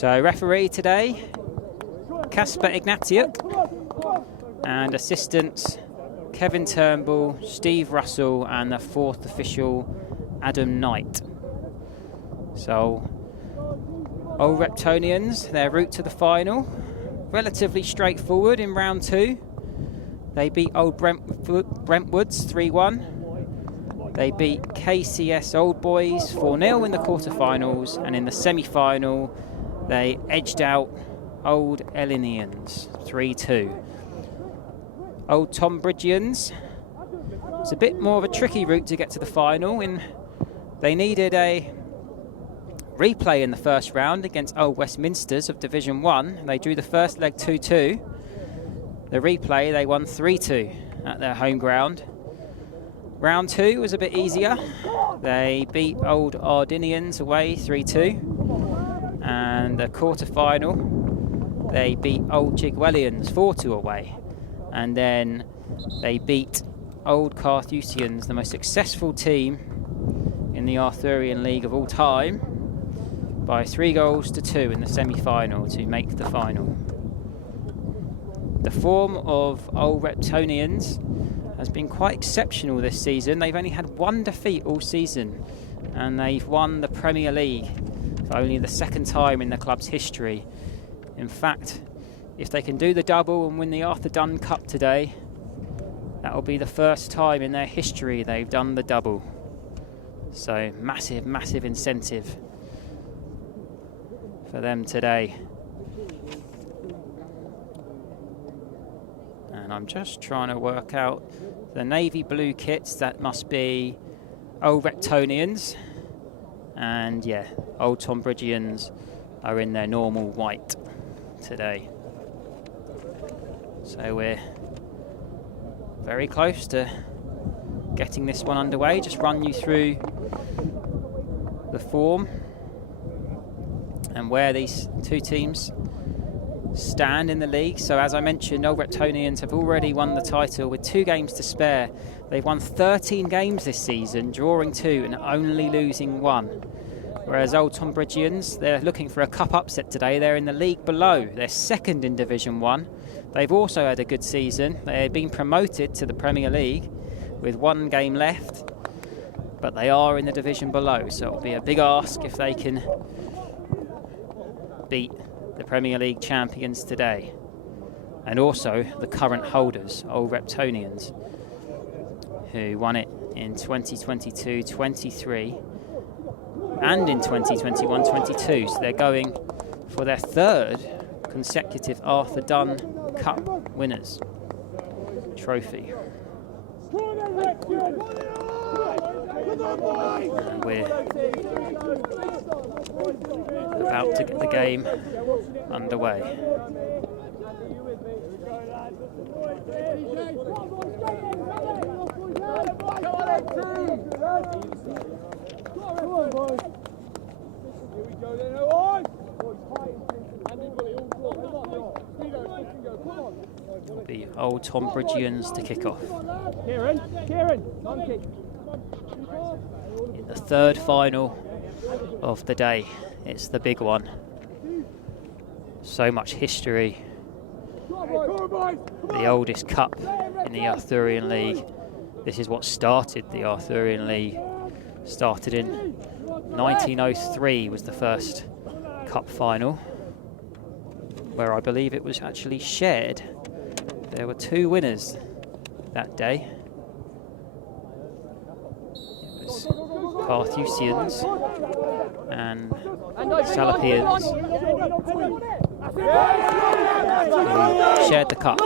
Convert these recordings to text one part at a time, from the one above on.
So referee today, Kasper Ignatiuk, and assistants Kevin Turnbull, Steve Russell, and the fourth official, Adam Knight. So, Old Reptonians, their route to the final, relatively straightforward in round 2. They beat Old Brentwoods 3-1. They beat KCS Old Boys 4-0 in the quarterfinals, and in the semi-final, they edged out Old Elinians 3-2. Old Tonbridgians, it's a bit more of a tricky route to get to the final. They needed a replay in the first round against Old Westminsters of Division 1. They drew the first leg 2-2. The replay, they won 3-2 at their home ground. Round 2 was a bit easier. They beat Old Ardinians away 3-2. And the quarter-final, they beat Old Chigwellians 4-2 away. And then they beat Old Carthusians, the most successful team in the Arthurian League of all time, by 3-2 in the semi-final to make the final. The form of Old Reptonians has been quite exceptional this season. They've only had one defeat all season, and they've won the Premier League for only the second time in the club's history. In fact, if they can do the double and win the Arthur Dunn Cup today, that will be the first time in their history they've done the double. So massive, massive incentive for them today. And I'm just trying to work out the navy blue kits. That must be Old Reptonians. And yeah, Old Tonbridgians are in their normal white today. So we're very close to getting this one underway. Just run you through the form and where these two teams stand in the league. So as I mentioned, Old Reptonians have already won the title with 2 games to spare. They've won 13 games this season, drawing 2 and only losing 1. Whereas Old Tonbridgians, they're looking for a cup upset today. They're in the league below. They're second in Division 1. They've also had a good season. They've been promoted to the Premier League with 1 game left, but they are in the division below, so it'll be a big ask if they can beat the Premier League champions today, and also the current holders, Old Reptonians, who won it in 2022-23 and in 2021-22. So they're going for their 3rd consecutive Arthur Dunn Cup winners trophy. And we're about to get the game underway. The Old Tonbridgians to kick off. In the 3rd final of the day, it's the big one. So much history. The oldest cup in the Arthurian League. This is what started the Arthurian League. Started in 1903 was the first cup final, where I believe it was actually shared. There were 2 winners that day. It was Carthusians and Salapians who shared the cup.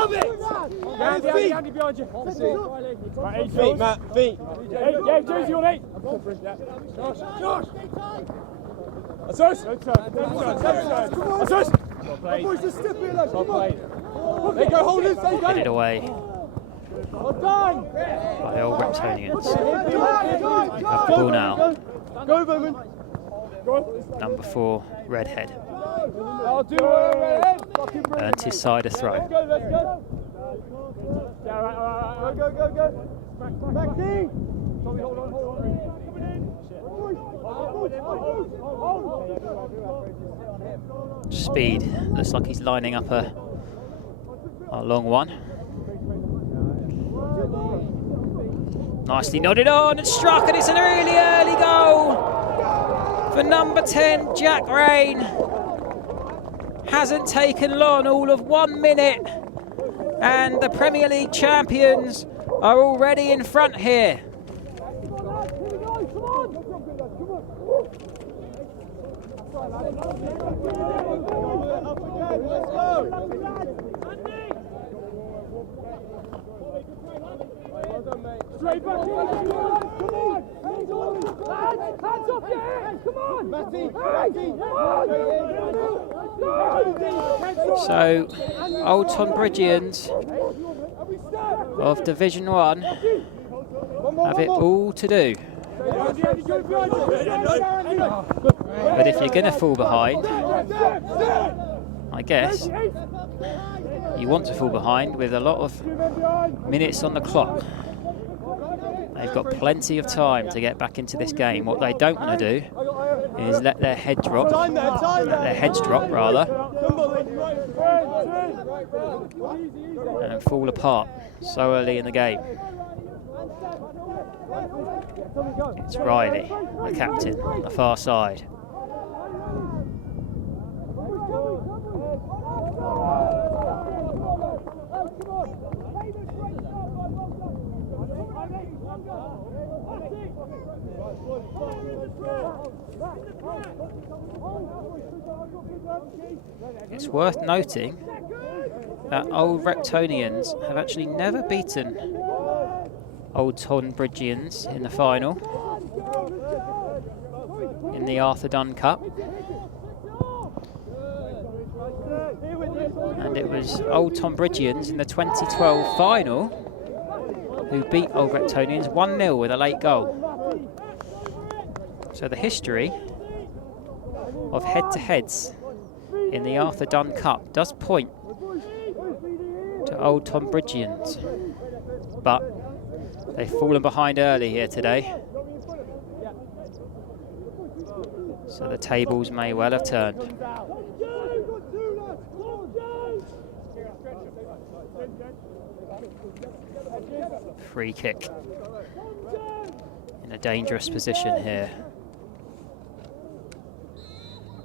Feet, Matt, feet. Yeah, Josie on 8. Josh. Assist. There you go, hold it. Headed away by the Old Reptonians. Have the ball now. Go, Bowman. Number 4, Redhead. Earned his side a throw. Let's go. Go. Back D. Tommy, hold on. Speed. Looks like he's lining up a long one. Nicely nodded on and struck, and it's a really early goal for number 10, Jack Rain. Hasn't taken long, all of 1 minute, and the Premier League champions are already in front here. Straight back, come on! Hands off your head! Come on! So, Old Tonbridgians of Division 1 have it all to do. But if you're going to fall behind, I guess you want to fall behind with a lot of minutes on the clock. They've got plenty of time to get back into this game. What they don't want to do is let their heads drop rather, and fall apart so early in the game. It's Riley, the captain, on the far side. It's worth noting that Old Reptonians have actually never beaten Old Tonbridgians in the final in the Arthur Dunn Cup. And it was Old Tonbridgians in the 2012 final who beat Old Reptonians 1-0 with a late goal. So the history of head-to-heads in the Arthur Dunn Cup does point to Old Tonbridgians, but they've fallen behind early here today, so the tables may well have turned. Free kick in a dangerous position here.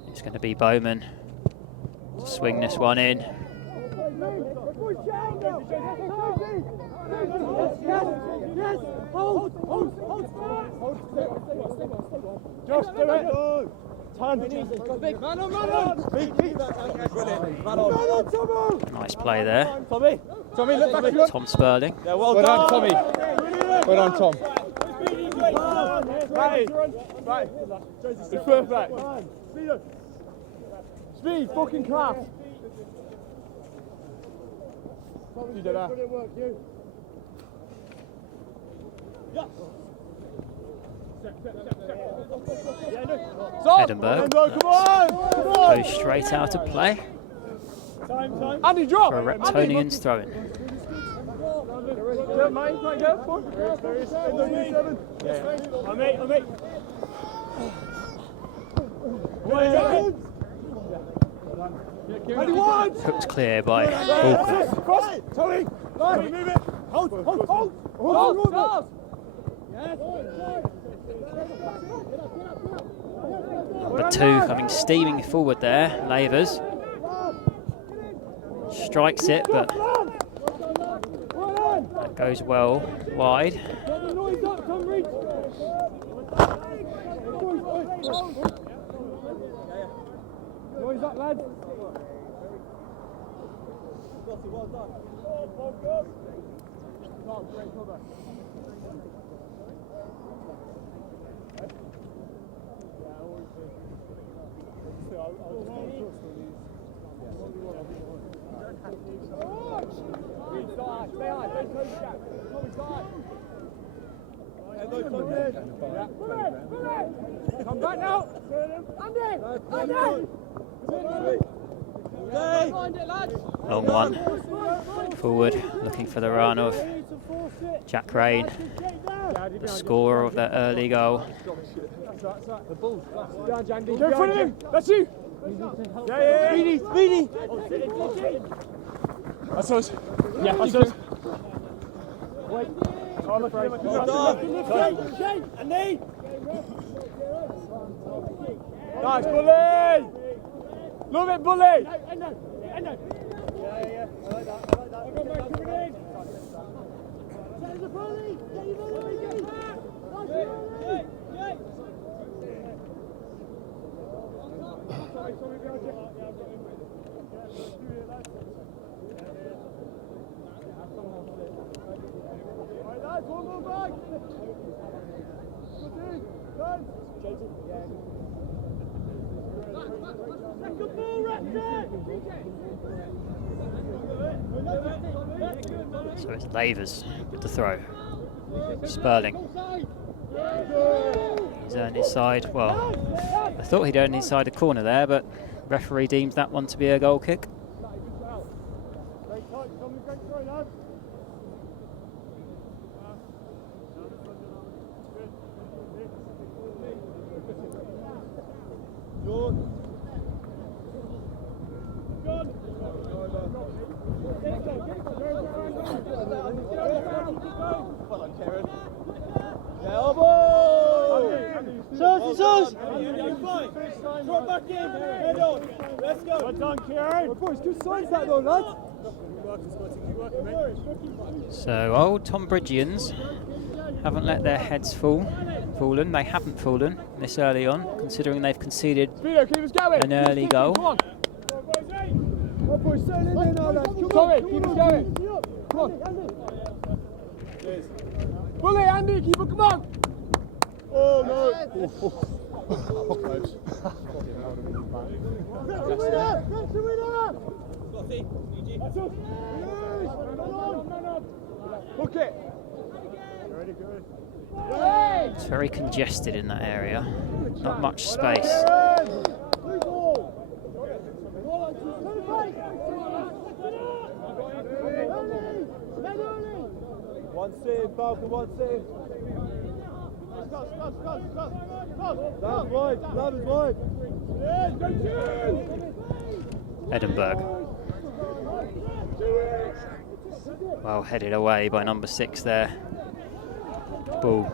It's going to be Bowman to swing this one in. Josh, do it! Nice play there. Tommy, look back. Tom Sperling. Yeah, well done, Tommy. Well done, Tom. Right. It's perfect. Speed, fucking class. You did that. Edinburgh goes straight out of play Andy, drop. for a Reptonians throw-in. Hooked clear by Walker. Number 2 coming steaming forward there, Lavers. Strikes it, but that goes well wide. Noise up, lads. Come back now. Andy. Long one forward, looking for the run of Jack Rain, the scorer of that early goal. The ball's flat. Go in front of him. That's you. Yeah. Speedy. That's us. Yeah, that's us. Wait. I'm afraid. Nice, Bully! Love it, Bully! Endo. Yeah. I like that. Get the Bully! One more back! Second ball, So it's Lavers with the throw. Sperling. He's earned his side. Well, I thought he'd earned his side a corner there, but referee deems that one to be a goal kick. So old Tonbridgians haven't let their heads fallen. They haven't fallen this early on, considering they've conceded an early goal. Sorry, keep us going. Come on. Bully, Andy, keep it, come on. Oh, no. Close. Hook it. It's very congested in that area. Not much space. One save, Falcon, one save. That is wide. Edinburgh. Well headed away by number 6 there. Ball.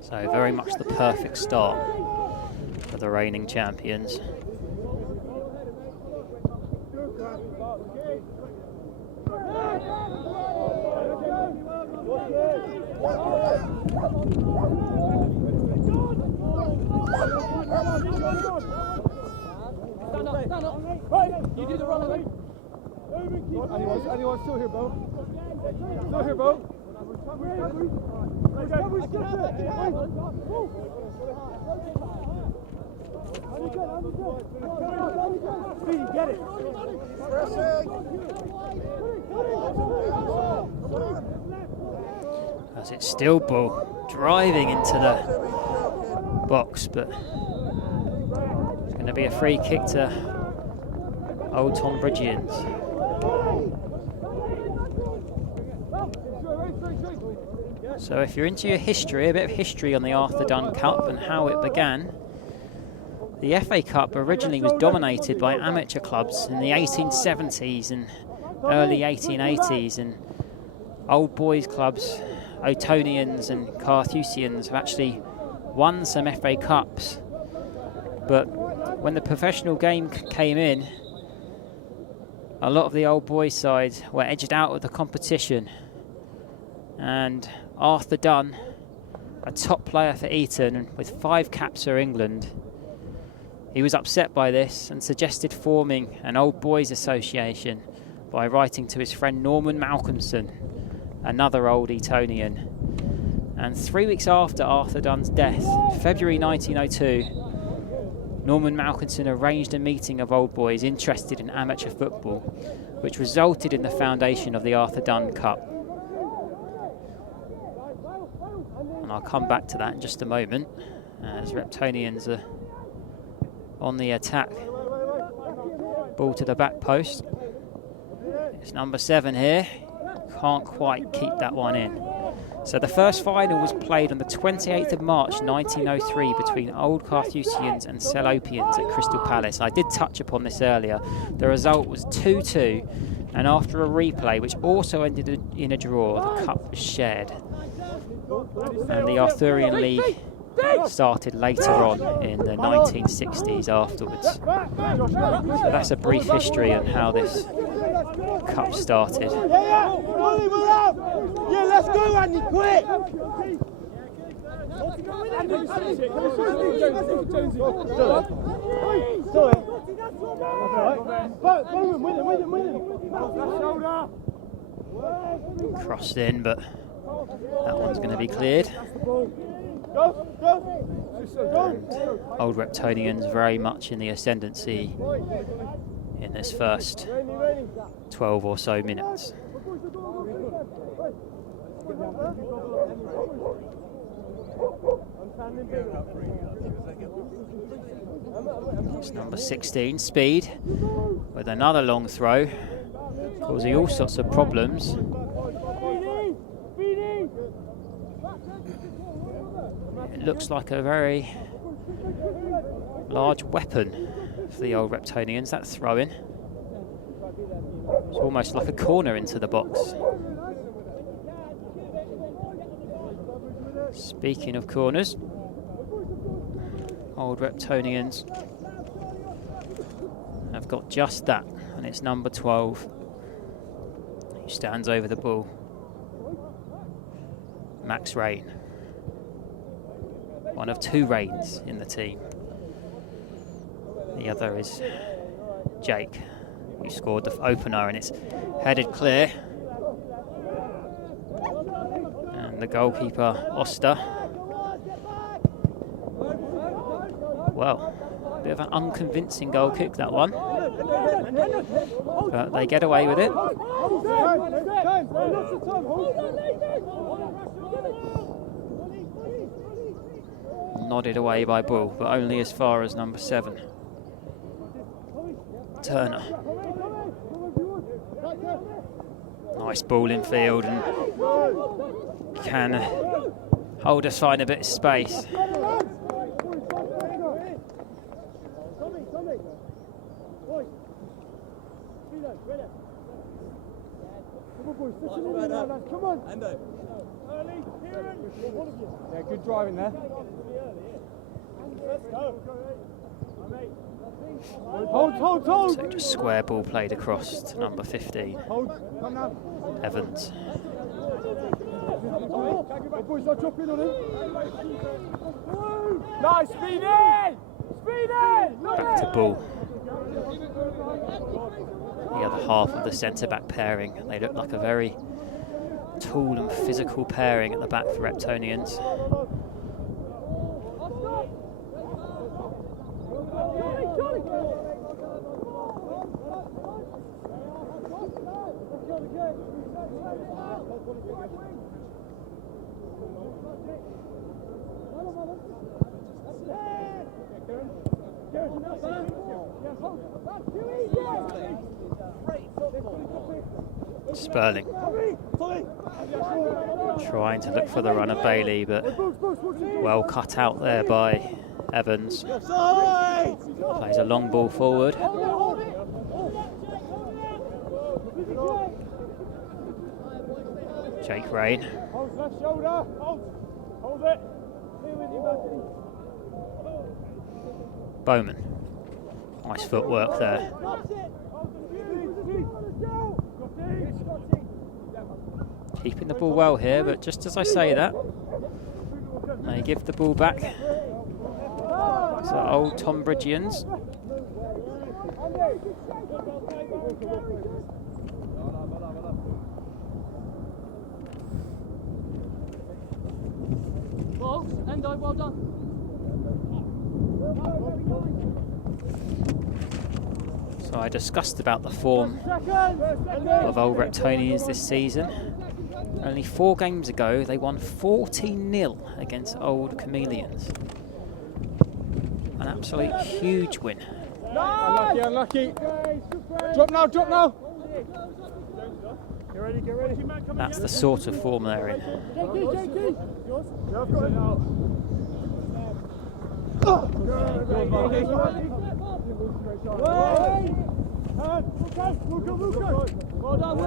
So very much the perfect start for the reigning champions. Stand up. You do the run. Anyone still here, Bo? Still here, Bo? Speedy, get it. As it's still Bull driving into the box, but it's going to be a free kick to Old Tonbridgians. So if you're into your history, a bit of history on the Arthur Dunn Cup and how it began, the FA Cup originally was dominated by amateur clubs in the 1870s and early 1880s, and old boys clubs, Otonians and Carthusians, have actually won some FA Cups. But when the professional game came in, a lot of the old boys sides were edged out of the competition, and Arthur Dunn, a top player for Eton and with 5 caps for England, he was upset by this and suggested forming an old boys association by writing to his friend Norman Malcolmson, another old Etonian. And 3 weeks after Arthur Dunn's death, February 1902, Norman Malcolmson arranged a meeting of old boys interested in amateur football, which resulted in the foundation of the Arthur Dunn Cup. And I'll come back to that in just a moment, as Reptonians are on the attack. Ball to the back post. It's number 7 here. Can't quite keep that one in. So the first final was played on the 28th of March 1903 between Old Carthusians and Salopians at Crystal Palace. I did touch upon this earlier. The result was 2-2, and after a replay, which also ended in a draw, the cup was shared. And the Arthurian League started later on in the 1960s afterwards. So that's a brief history on how this cup started. Yeah, let's go, Andy, quick! Crossed in, but that one's going to be cleared. And Old Reptonians very much in the ascendancy in this first 12 or so minutes. It's number 16, Speed, with another long throw, causing all sorts of problems. It looks like a very large weapon for the Old Reptonians, that throw-in. It's almost like a corner into the box. Speaking of corners, Old Reptonians have got just that, and it's number 12 who stands over the ball. Max Rain. One of 2 Rains in the team. The other is Jake, who scored the opener, and it's headed clear. And the goalkeeper, Oster. Well, a bit of an unconvincing goal kick, that one. But they get away with it. Nodded away by Bull, but only as far as number 7. Turner. Nice ball in field, and can hold us find a bit of space. Yeah, good driving there. Hold. So just square ball played across to number 15. Evans. Nice, Speedy! Back to Bull. The other half of the centre-back pairing. They look like a very tall and physical pairing at the back for Reptonians. Sperling trying to look for the run of Bailey, but well cut out there by Evans. Plays a long ball forward. Jake Rain. Bowman. Nice footwork there. Keeping the ball well here, but just as I say that, they give the ball back to Old Tonbridgians. Endo, well done. So I discussed about the form of Old Reptonians this season, Only 4 games ago, they won 14-0 against Old Chameleons. An absolute huge win. Unlucky, unlucky. Drop now, drop now. Get ready, get ready. That's the sort of form they're in. Well done,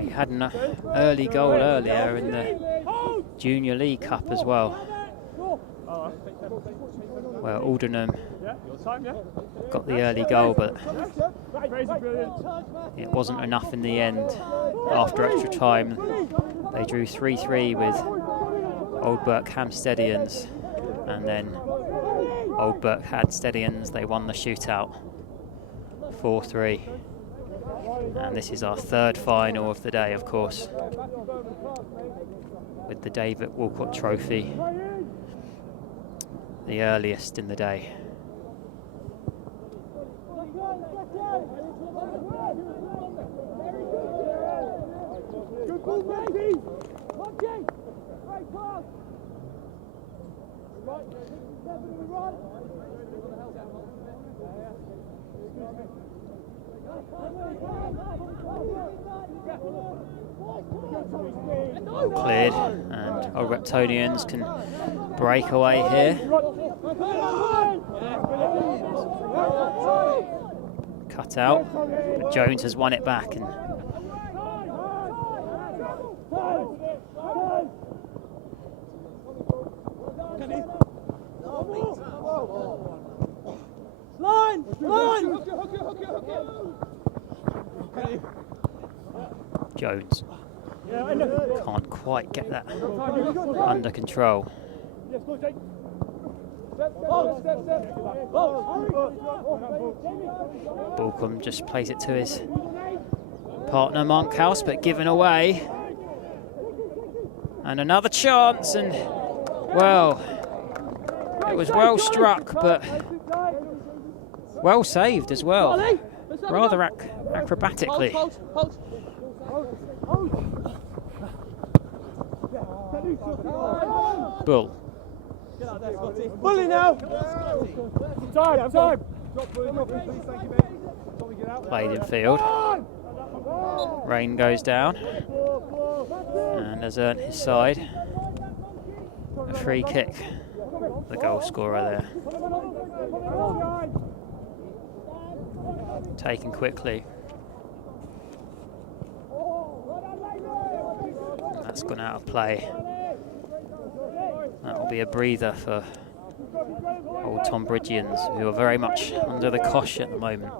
He had an early goal earlier in the Junior League Cup as well, where Aldenham got the early goal, but it wasn't enough in the end. After extra time, they drew 3-3 with Old Berkhamstedians, and then Old Berkhamstedians, they won the shootout 4-3. And this is our 3rd final of the day, of course, with the David Walcott Trophy, the earliest in the day. Well cleared, and Old Reptonians can break away here. Cut out, but Jones has won it back, and Jones can't quite get that under control. Balcombe just plays it to his partner Monkhouse, but given away. And another chance, and well, it was well struck, but well saved as well, rather acrobatically. Bull. Bully now. Time. Played in field. Rain goes down and has earned his side a free kick. The goal scorer there. Taken quickly. That's gone out of play. That will be a breather for Old Tonbridgians, who are very much under the cosh at the moment.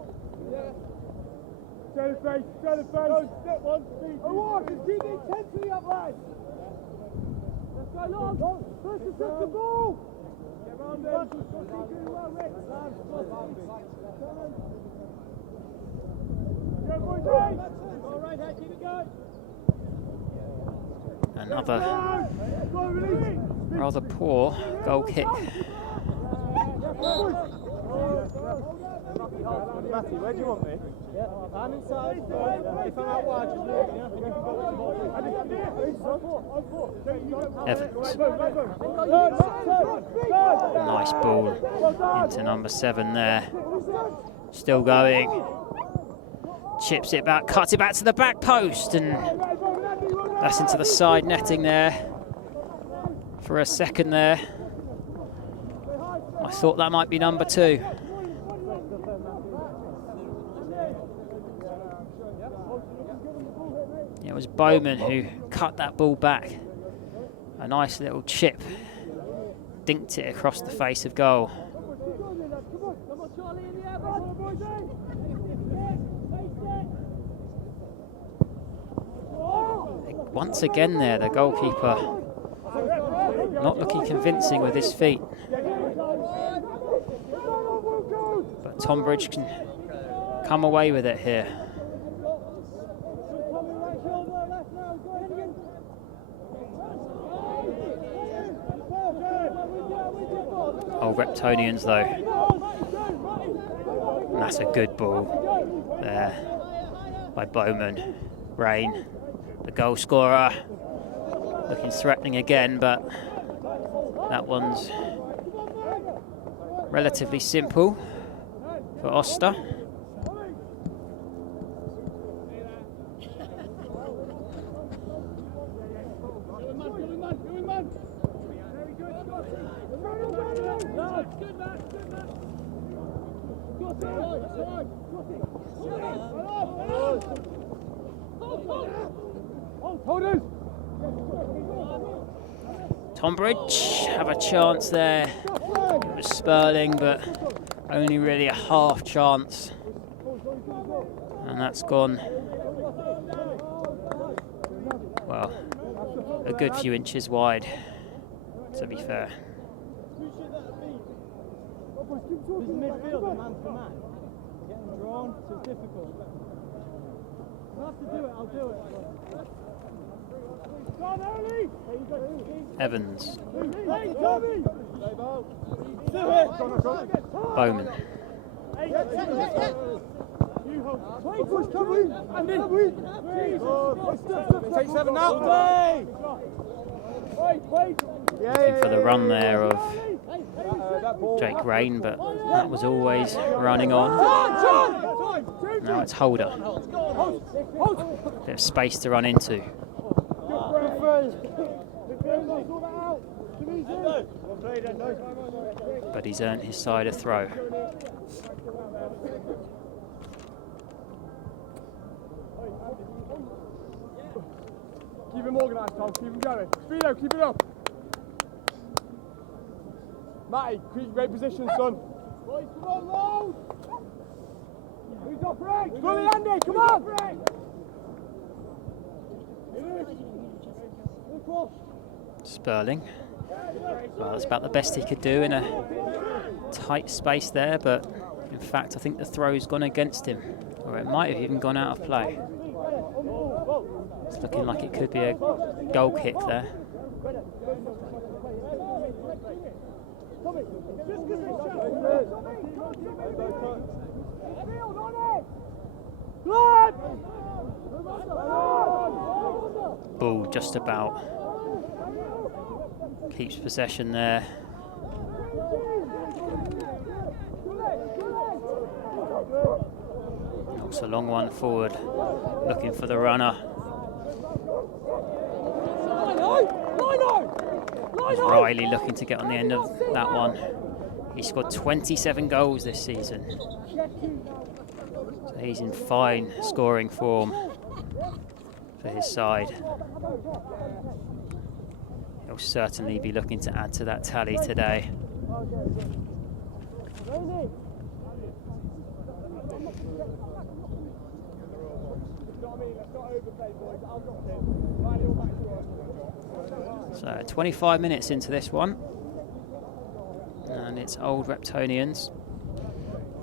Another rather poor goal kick. Matty, where do you want me? I'm inside. If I'm out wide, just Evans. Nice ball into number 7 there. Still going. Chips it back, cuts it back to the back post, and that's into the side netting there. For a second there, I thought that might be number 2. It was Bowman who cut that ball back. A nice little chip, dinked it across the face of goal. Once again there, the goalkeeper not looking convincing with his feet. But Tonbridge can come away with it here. Old Reptonians though. And that's a good ball there by Bowman. Rain, the goal scorer, looking threatening again, but that one's relatively simple for Oster. Tonbridge have a chance there. It was Sperling, but only really a half chance. And that's gone, well, a good few inches wide, to be fair. Midfield, man for man. Getting drawn, so it's difficult. I'll have to do it, I'll do it. Evans. Bowman. Take 7 now. Looking for the run there of Jake Rain, but that was always running on. Now it's Holder. Bit of space to run into. But he's earned his side a throw. Keep him organised, Tom. Keep him going. Speedo, keep it up. Matty, great position, son. Boys, come on, load. Who's off break? Fully, Andy, come on. Sperling. Well, that's about the best he could do in a tight space there, but in fact I think the throw's gone against him, or it might have even gone out of play. It's looking like it could be a goal kick there. Ball just about keeps possession there. Knocks a long one forward, looking for the runner. Riley looking to get on the end of that one. He scored 27 goals this season, so he's in fine scoring form for his side. He'll certainly be looking to add to that tally today. So 25 minutes into this one, and it's Old Reptonians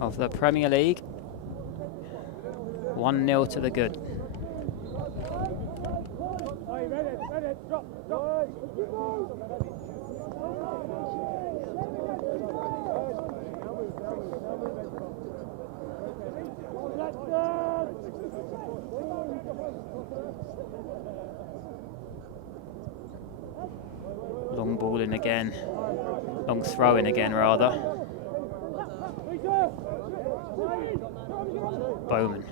of the Premier League, 1-0 to the good. Long ball in again, long throw in again rather. Bowman.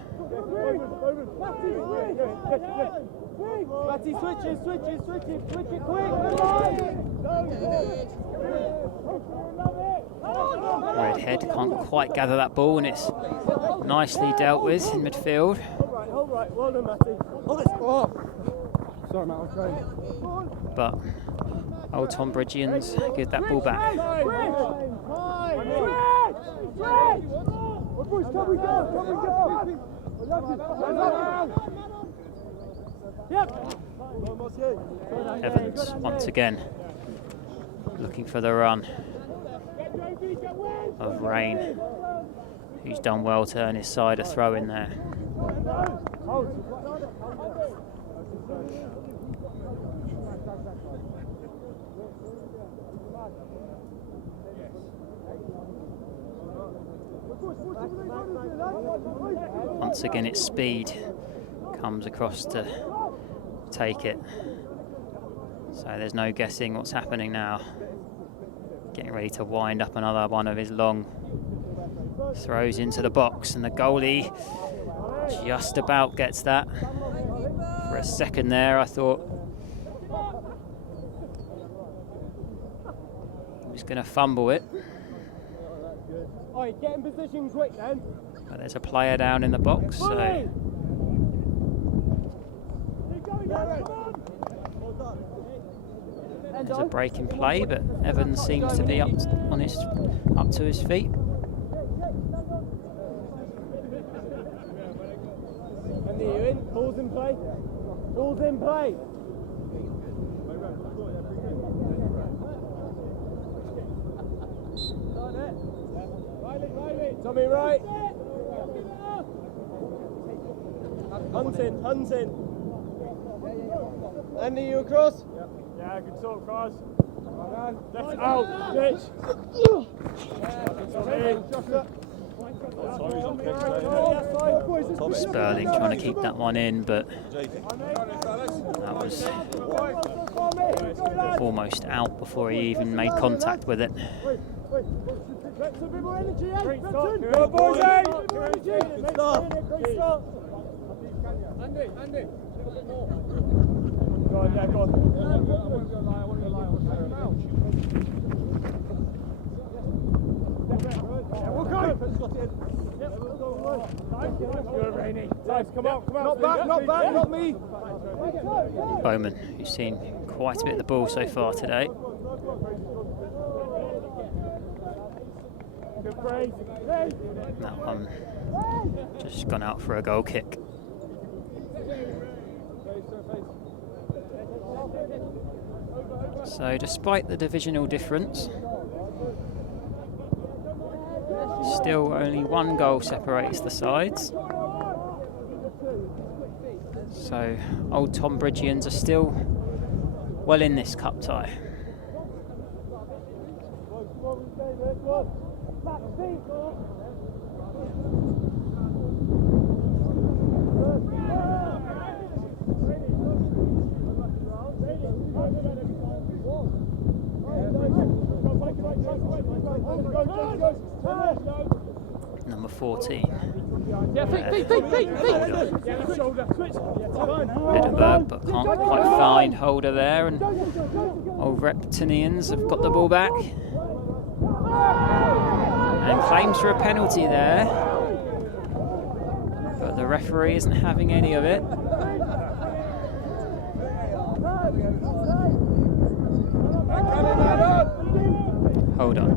Matty, switch it quick. Redhead can't quite gather that ball, and it's nicely dealt with in midfield. All right, well done, Matty. Hold it. Oh. Sorry, Matt, I was trying. But Old Tonbridgians give that ball back. Evans once again looking for the run of Rain, who's done well to earn his side a throw in there. Once again, its speed comes across to take it. So there's no guessing what's happening now. Getting ready to wind up another one of his long throws into the box, and the goalie just about gets that. For a second there, I thought he was going to fumble it. Alright, get in position quick then. But there's a player down in the box, so there's a break in play, but Evans seems to be up to his feet. And you in, balls in play. Balls in play. Tommy right. Hunting. Andy, you across? Yeah, good talk, guys. Left out, bitch. Sperling trying to keep that one in, but that was almost out before he even made contact with it. Go, boys, Andy. Go on, yeah, go on. Come on. Not back, not me. Bowman, who's seen quite a bit of the ball so far today. That one just gone out for a goal kick. So despite the divisional difference, still only one goal separates the sides. So Old Tonbridgians are still well in this cup tie. Number 14. Edinburgh, but can't quite find Holder there, and Old Reptinians have got the ball back. And claims for a penalty there, but the referee isn't having any of it. Hold on.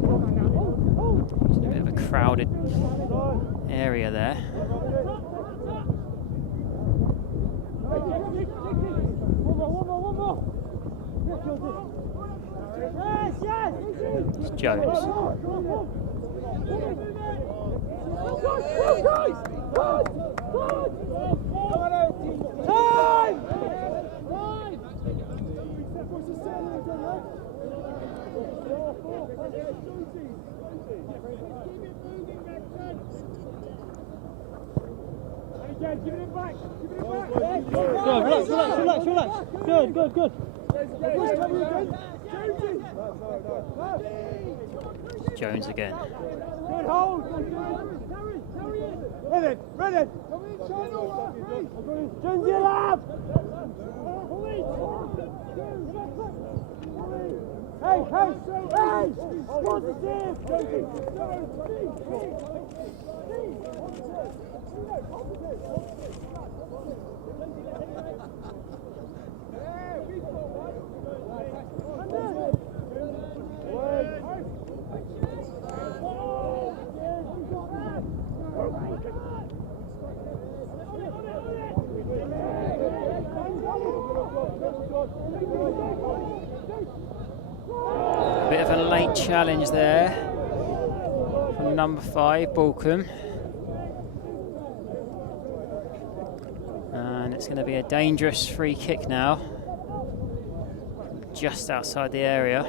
There's a bit of a crowded area there. It's Jones. Relax. Good. Jones again. Good hold. Ready. Jones, you lab. Hey! Positive! A bit of a late challenge there from number 5, Balcombe. And it's going to be a dangerous free kick now, just outside the area.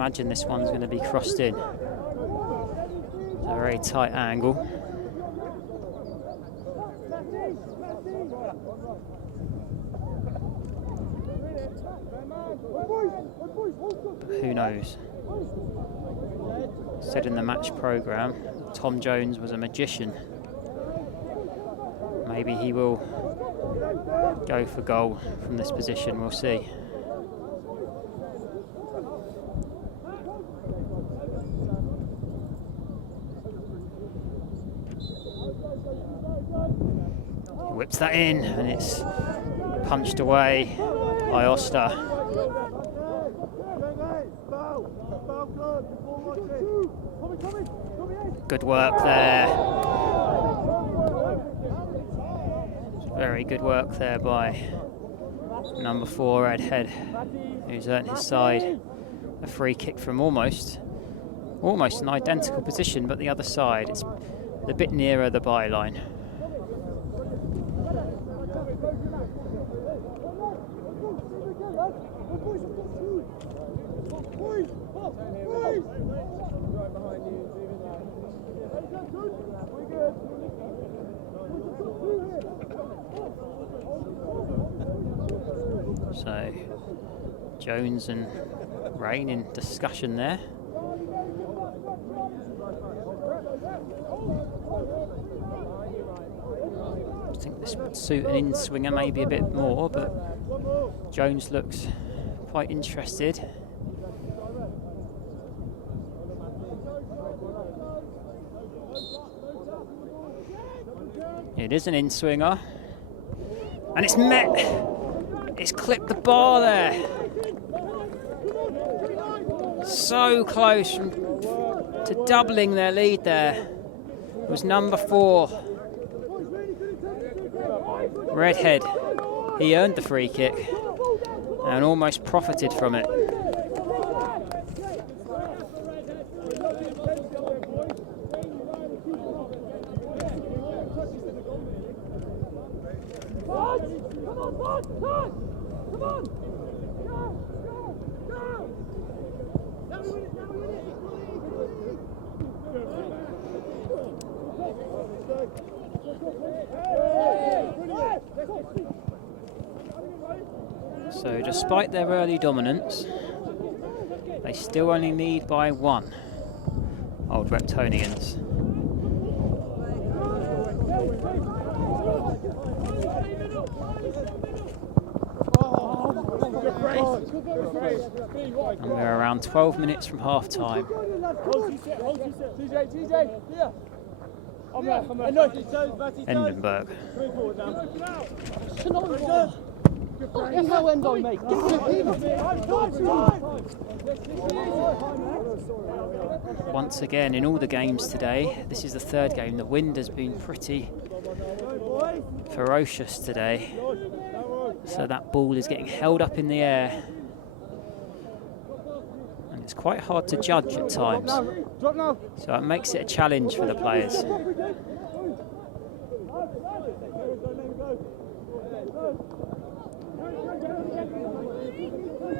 imagine this one's going to be crossed in. It's a very tight angle. Who knows? Said in the match programme, Tom Jones was a magician. Maybe he will go for goal from this position, we'll see. He whips that in and it's punched away by Oster. Good work there. Very good work there by number 4, Redhead, who's earned his side a free kick from almost an identical position, but the other side. It's a bit nearer the byline. So Jones and Rain in discussion there. I think this would suit an in-swinger maybe a bit more, but Jones looks quite interested. It is an in-swinger, and it's met. It's clipped the bar there. So close to doubling their lead there. It was number 4, Redhead. He earned the free kick and almost profited from it. So despite their early dominance, they still only lead by 1, Old Reptonians. And we're around 12 minutes from half time. Endenburg. Once again, in all the games today, this is the 3rd game. The wind has been pretty ferocious today. So that ball is getting held up in the air. And it's quite hard to judge at times. So it makes it a challenge for the players.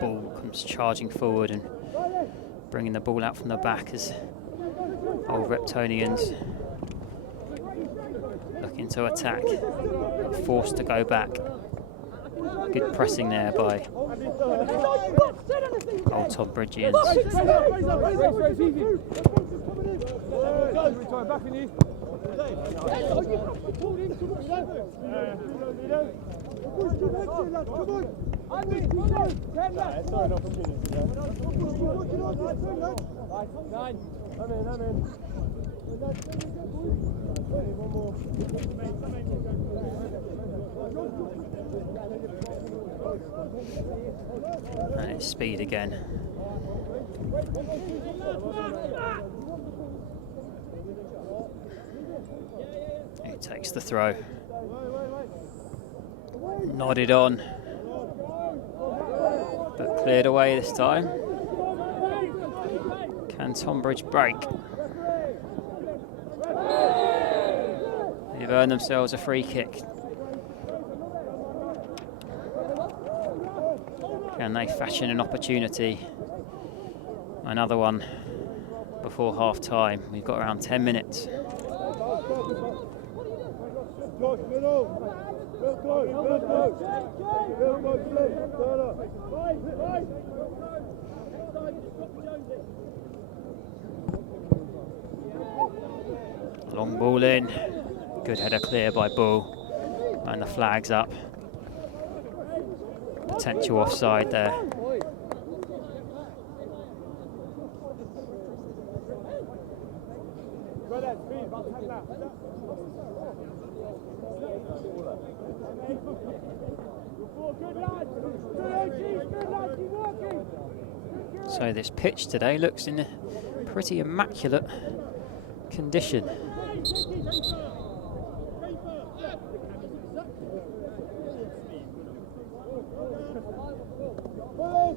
Ball comes charging forward and bringing the ball out from the back as Old Reptonians looking to attack, but forced to go back. Good pressing there by Old Tonbridgians. And it's speed again. He takes the throw. Nodded on, but cleared away this time. Can Tonbridge break? They've earned themselves a free kick. Can they fashion an opportunity? Another one before half time. We've got around 10 minutes. Long ball in. Good header clear by Bull. And the flag's up. Potential offside there. So this pitch today looks in a pretty immaculate condition.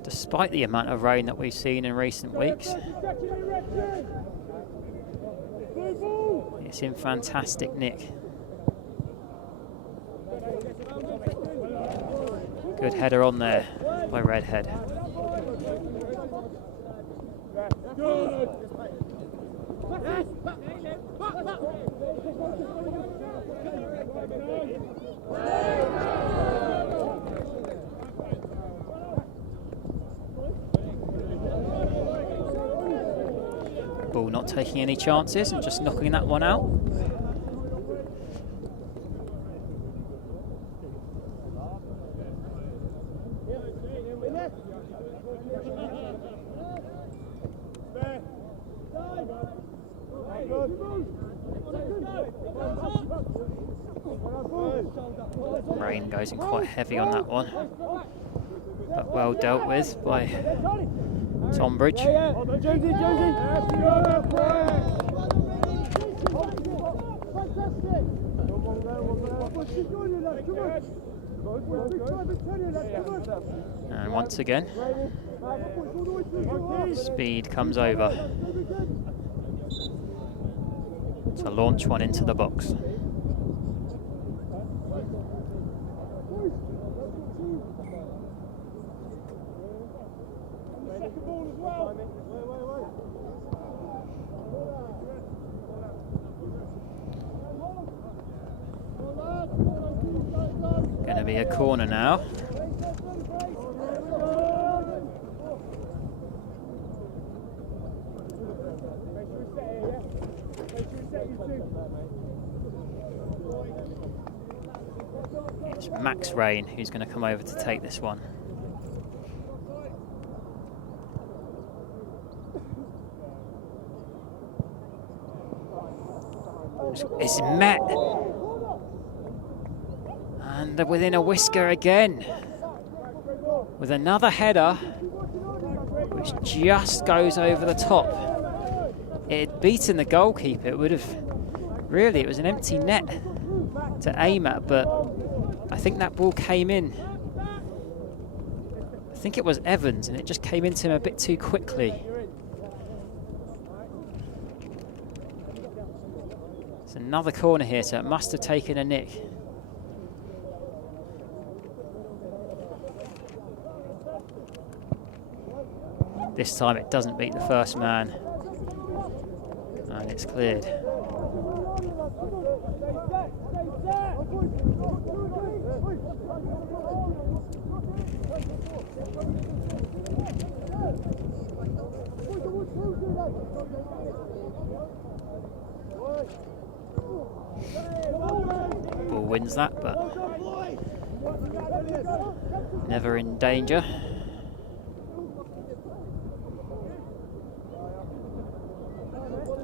Despite the amount of rain that we've seen in recent weeks, it's in fantastic nick. Good header on there by Redhead. Bull not taking any chances and just knocking that one out. Rain goes in quite heavy on that one, but well dealt with by Tonbridge. And once again, speed comes over to launch one into the box. Going to be a corner now. It's Max Rain who's going to come over to take this one. It's met. And they're within a whisker again. With another header, which just goes over the top. It had beaten the goalkeeper. It would have, really, it was an empty net to aim at, but I think that ball came in. I think it was Evans, and it just came into him a bit too quickly. It's another corner here, so it must have taken a nick. This time it doesn't beat the first man, and it's cleared. Ball wins that, but never in danger.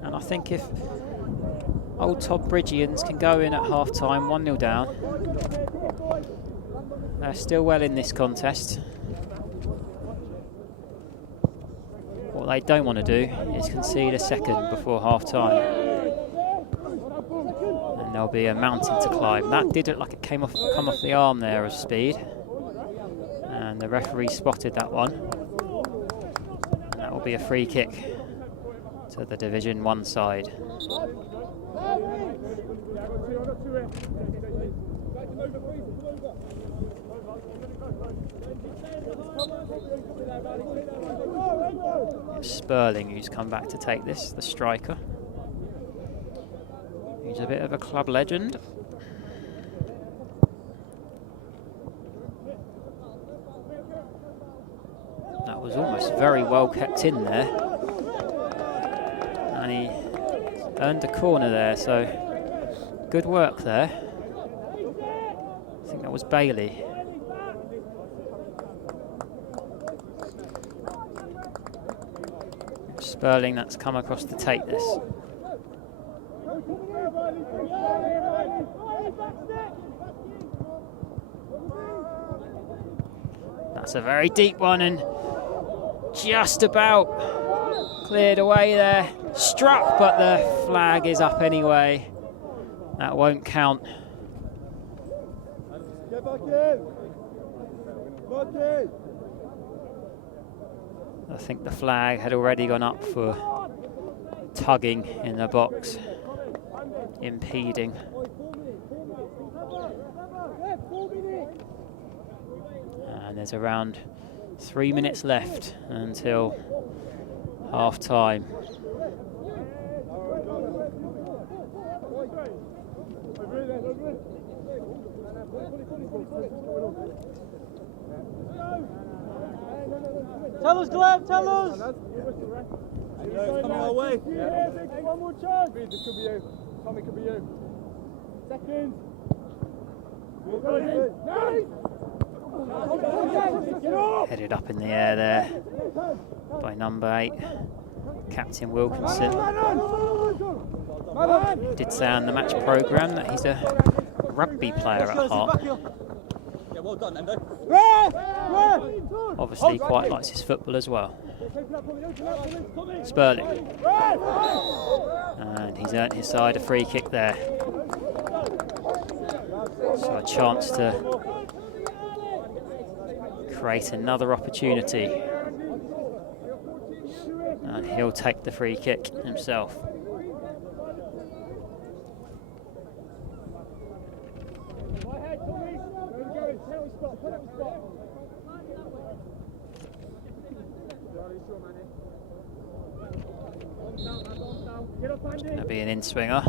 And I think if old Tonbridgians can go in at half-time 1-0 down, they're still well in this contest. What they don't want to do is concede a second before half-time. And there'll be a mountain to climb. That did look like it come off the arm there of Speed. And the referee spotted that one. And that will be a free kick to the Division 1 side. It's Sperling who's come back to take this, the striker. He's a bit of a club legend. That was almost very well kept in there. And he earned a corner there, so good work there. I think that was Bailey. Sperling that's come across to take this. That's a very deep one and just about cleared away there. Struck, but the flag is up anyway. That won't count. Get back in. Back in. I think the flag had already gone up for tugging in the box, impeding. And there's around 3 minutes left until half time. Tell us, Glenn, tell us! Coming our way. One more chance. This could be you. Tommy, could be you. Second. Headed up in the air there by number 8, Captain Wilkinson. He did say on the match programme that he's a rugby player at heart. Yeah, well done, Endo. Obviously quite likes his football as well. Sperling. And he's earned his side a free kick there. So a chance to create another opportunity. And he'll take the free kick himself. It's going to be an in-swinger.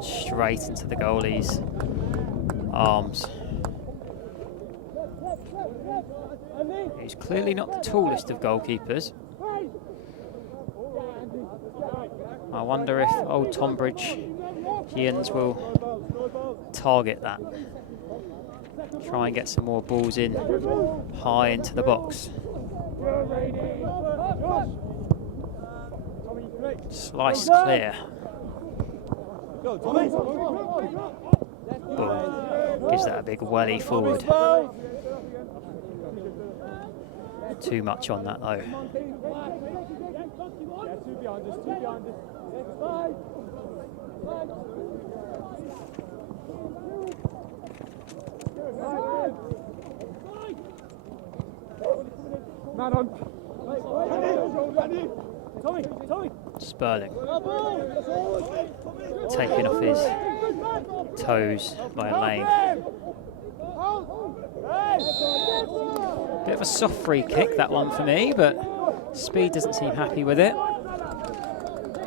Straight into the goalie's arms. He's clearly not the tallest of goalkeepers. I wonder if old Tonbridge Giants will target that. Try and get some more balls in high into the box. Sliced clear. Boom. Gives that a big welly forward. Too much on that though. Man on. Sperling taken off his toes by Lane. Bit of a soft free kick, that one for me, but Speed doesn't seem happy with it.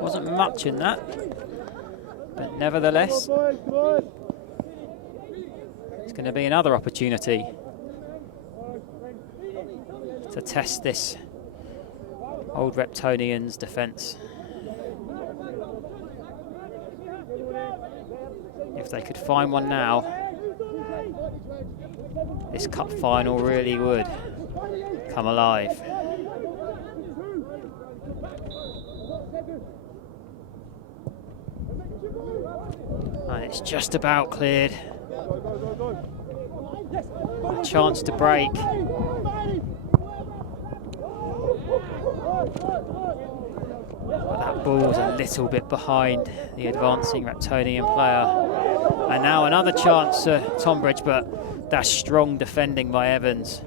Wasn't much in that, but nevertheless, it's going to be another opportunity to test this Old Reptonians defence. If they could find one now, this cup final really would come alive. And it's just about cleared. A chance to break. But that ball's a little bit behind the advancing Reptonian player. And now another chance for Tonbridge, but that's strong defending by Evans,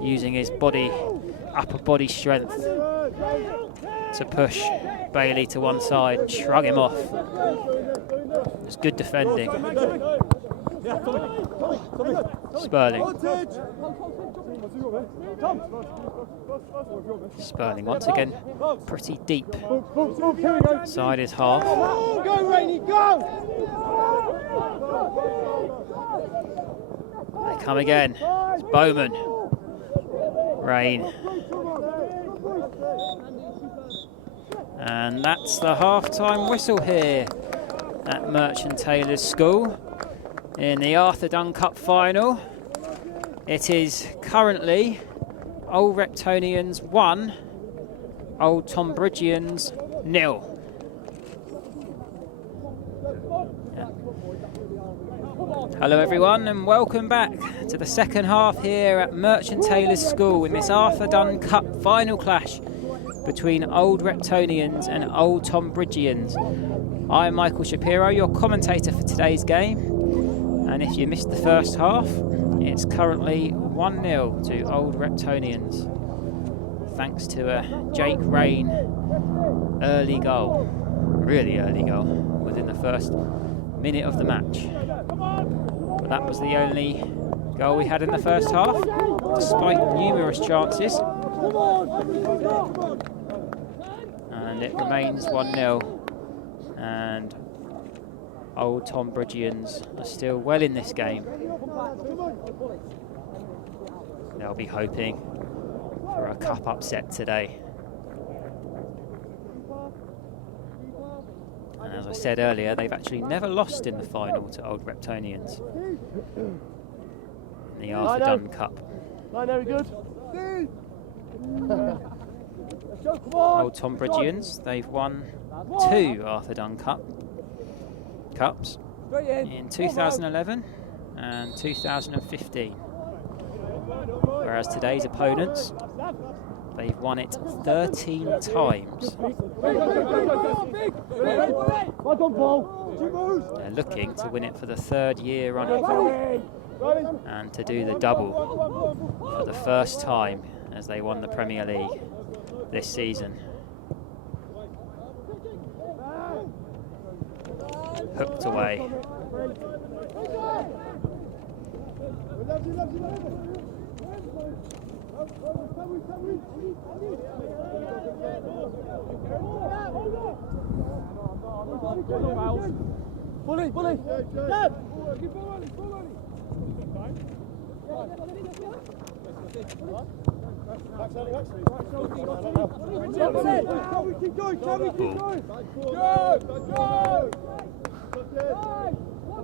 using his upper body strength to push Bailey to one side and shrug him off. It's good defending. Spurling. Spurling once again pretty deep inside his half. Go, Rainey, go! They come again. It's Bowman. Rain. And that's the half-time whistle here at Merchant Taylors' School in the Arthur Dunn Cup final. It is currently Old Reptonians 1, Old Tonbridgians 0. Hello everyone and welcome back to the second half here at Merchant Taylors' School in this Arthur Dunn Cup final clash between Old Reptonians and Old Tonbridgians. I'm Michael Shapiro, your commentator for today's game, and if you missed the first half, it's currently 1-0 to Old Reptonians thanks to a Jake Rain early goal, really early goal, within the first minute of the match. But that was the only goal we had in the first half, despite numerous chances. And it remains 1-0. And Old Tonbridgians are still well in this game. They'll be hoping for a cup upset today. And as I said earlier, they've actually never lost in the final to Old Reptonians in the Arthur Dunn Cup. Very good. Old Tonbridgians, they've won 2 Arthur Dunn Cups in 2011 and 2015. Whereas today's opponents, they've won it 13 times. They're looking to win it for the 3rd year running and to do the double for the first time as they won the Premier League this season. Hooked away. Bully!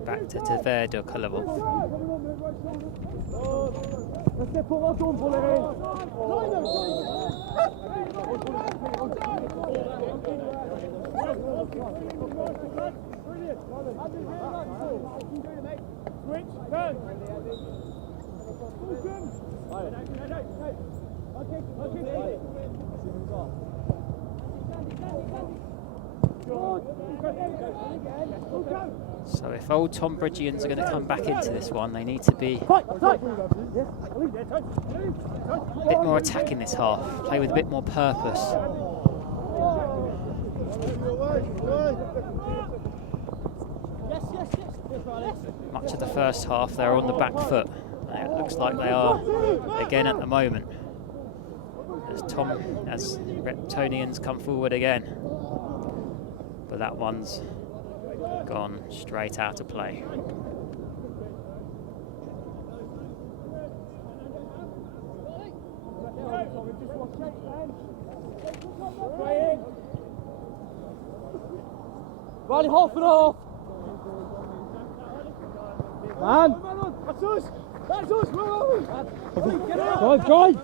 Back to Tverdo Kolovov. So if Old Tonbridgians are going to come back into this one, they need to be a bit more attacking this half, play with a bit more purpose. Much of the first half they're on the back foot, and it looks like they are again at the moment as Reptonians come forward again, but that one's gone straight out of play. Riley, half and half. Man. That's us. That's us. Drive.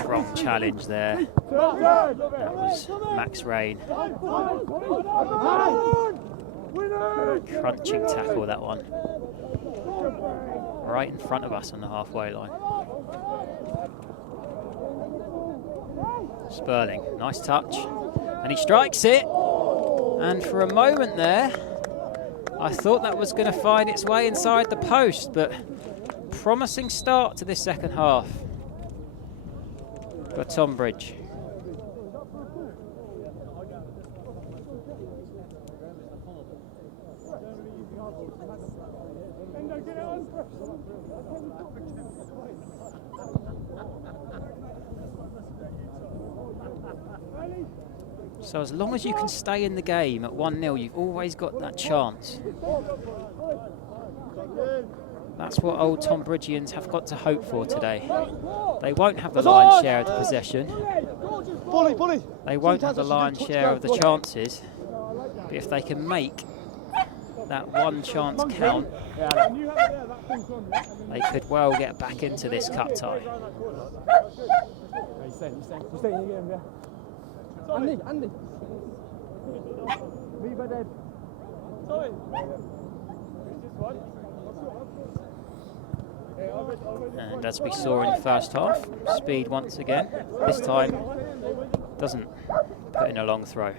Strong challenge there. That was Max Rain. Crunching tackle, that one. Right in front of us on the halfway line. Spurling, nice touch. And he strikes it. And for a moment there, I thought that was going to find its way inside the post, but promising start to this second half for Tonbridge. So as long as you can stay in the game at 1-0, you've always got that chance. That's what Old Tonbridgians have got to hope for today. They won't have the lion's share of the possession. They won't have the lion's share of the chances. But if they can make that one chance count, they could well get back into this cup tie. Andy. And as we saw in the first half, Speed once again, this time doesn't put in a long throw.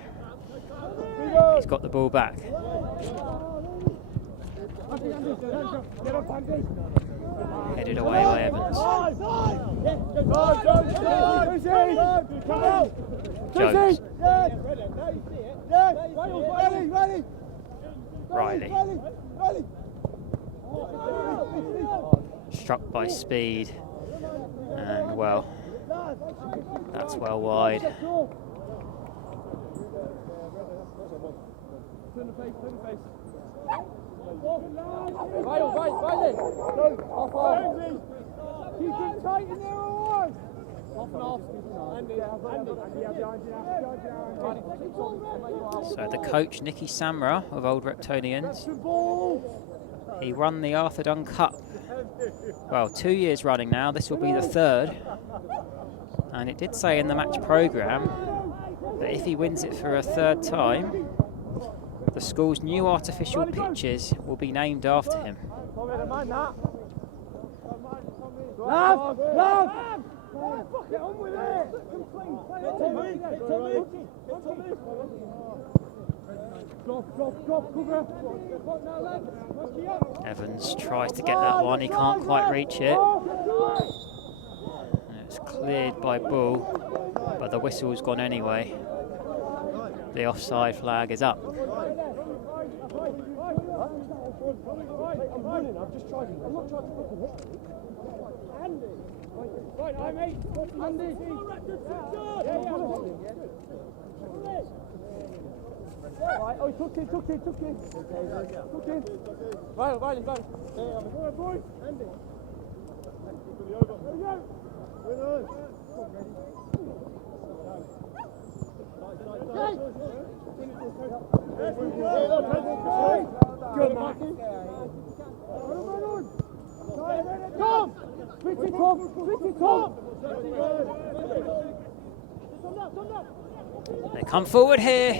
He's got the ball back. Headed away by Evans. Jones. Riley. Struck by Speed. And well, that's well wide. So the coach, Nicky Samra of Old Reptonians, he won the Arthur Dunn Cup, well, 2 years running now. This will be the third. And it did say in the match programme that if he wins it for a third time, the school's new artificial pitches will be named after him. Get on with it! Evans tries to get that one, he can't quite reach it. And it's cleared by Bull, but the whistle's gone anyway. The offside flag is up. They come forward here,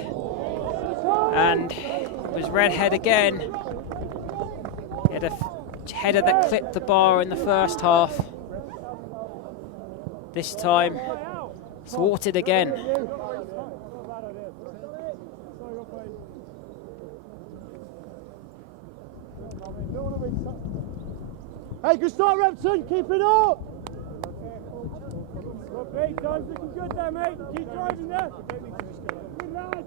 and it was Redhead again. He had a header that clipped the bar in the first half. This time, thwarted again. Hey, good start, Repton. Keep it up. Hey, Dunn's looking good there, mate. Keep driving there. Good lad.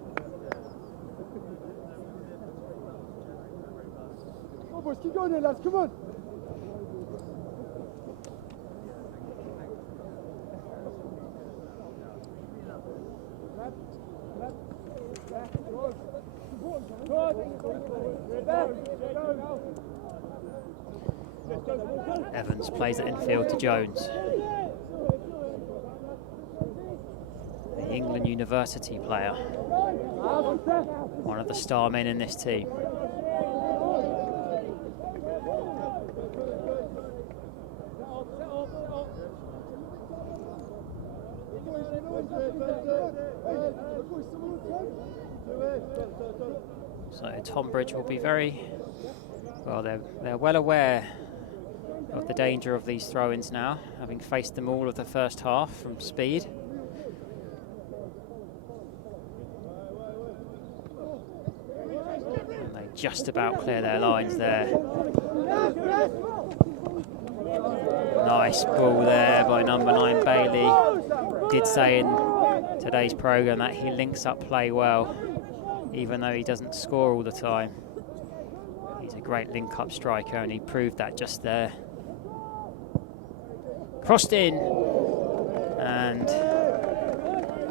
Come on, boys. Keep going there, lads. Come on. Evans plays it infield to Jones. The England University player. One of the star men in this team. So Tonbridge will be very, well, they're well aware of the danger of these throw-ins now, having faced them all of the first half from Speed. And they just about clear their lines there. Nice ball there by number 9 Bailey. Did say in today's programme that he links up play well, even though he doesn't score all the time. He's a great link-up striker, and he proved that just there. Crossed in, and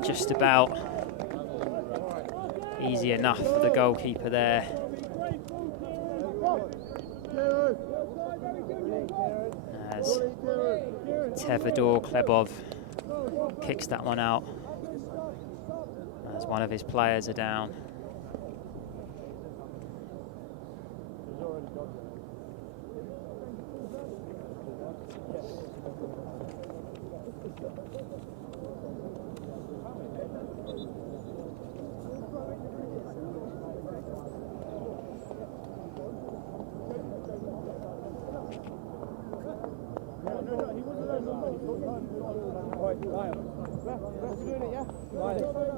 just about easy enough for the goalkeeper there. As Tevador Klebov kicks that one out as one of his players are down.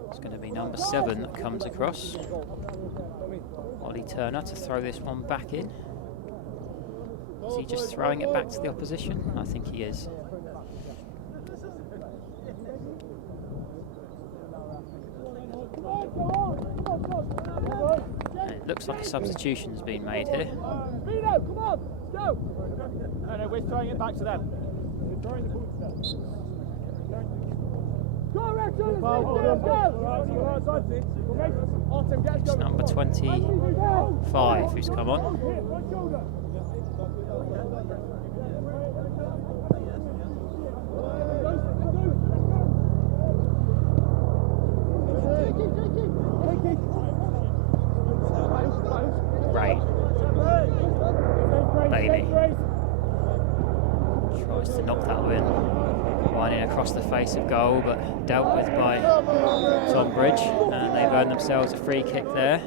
It's going to be number 7 that comes across. Ollie Turner to throw this one back in. Is he just throwing it back to the opposition? I think he is. And it looks like a substitution's been made here. Come on, go! No, we're throwing it back to them. We're throwing the ball to them. It's number 25 who's come on. Right. Bailey tries to knock that in. Winding across the face of goal, but dealt with by Tonbridge, and they've earned themselves a free kick there.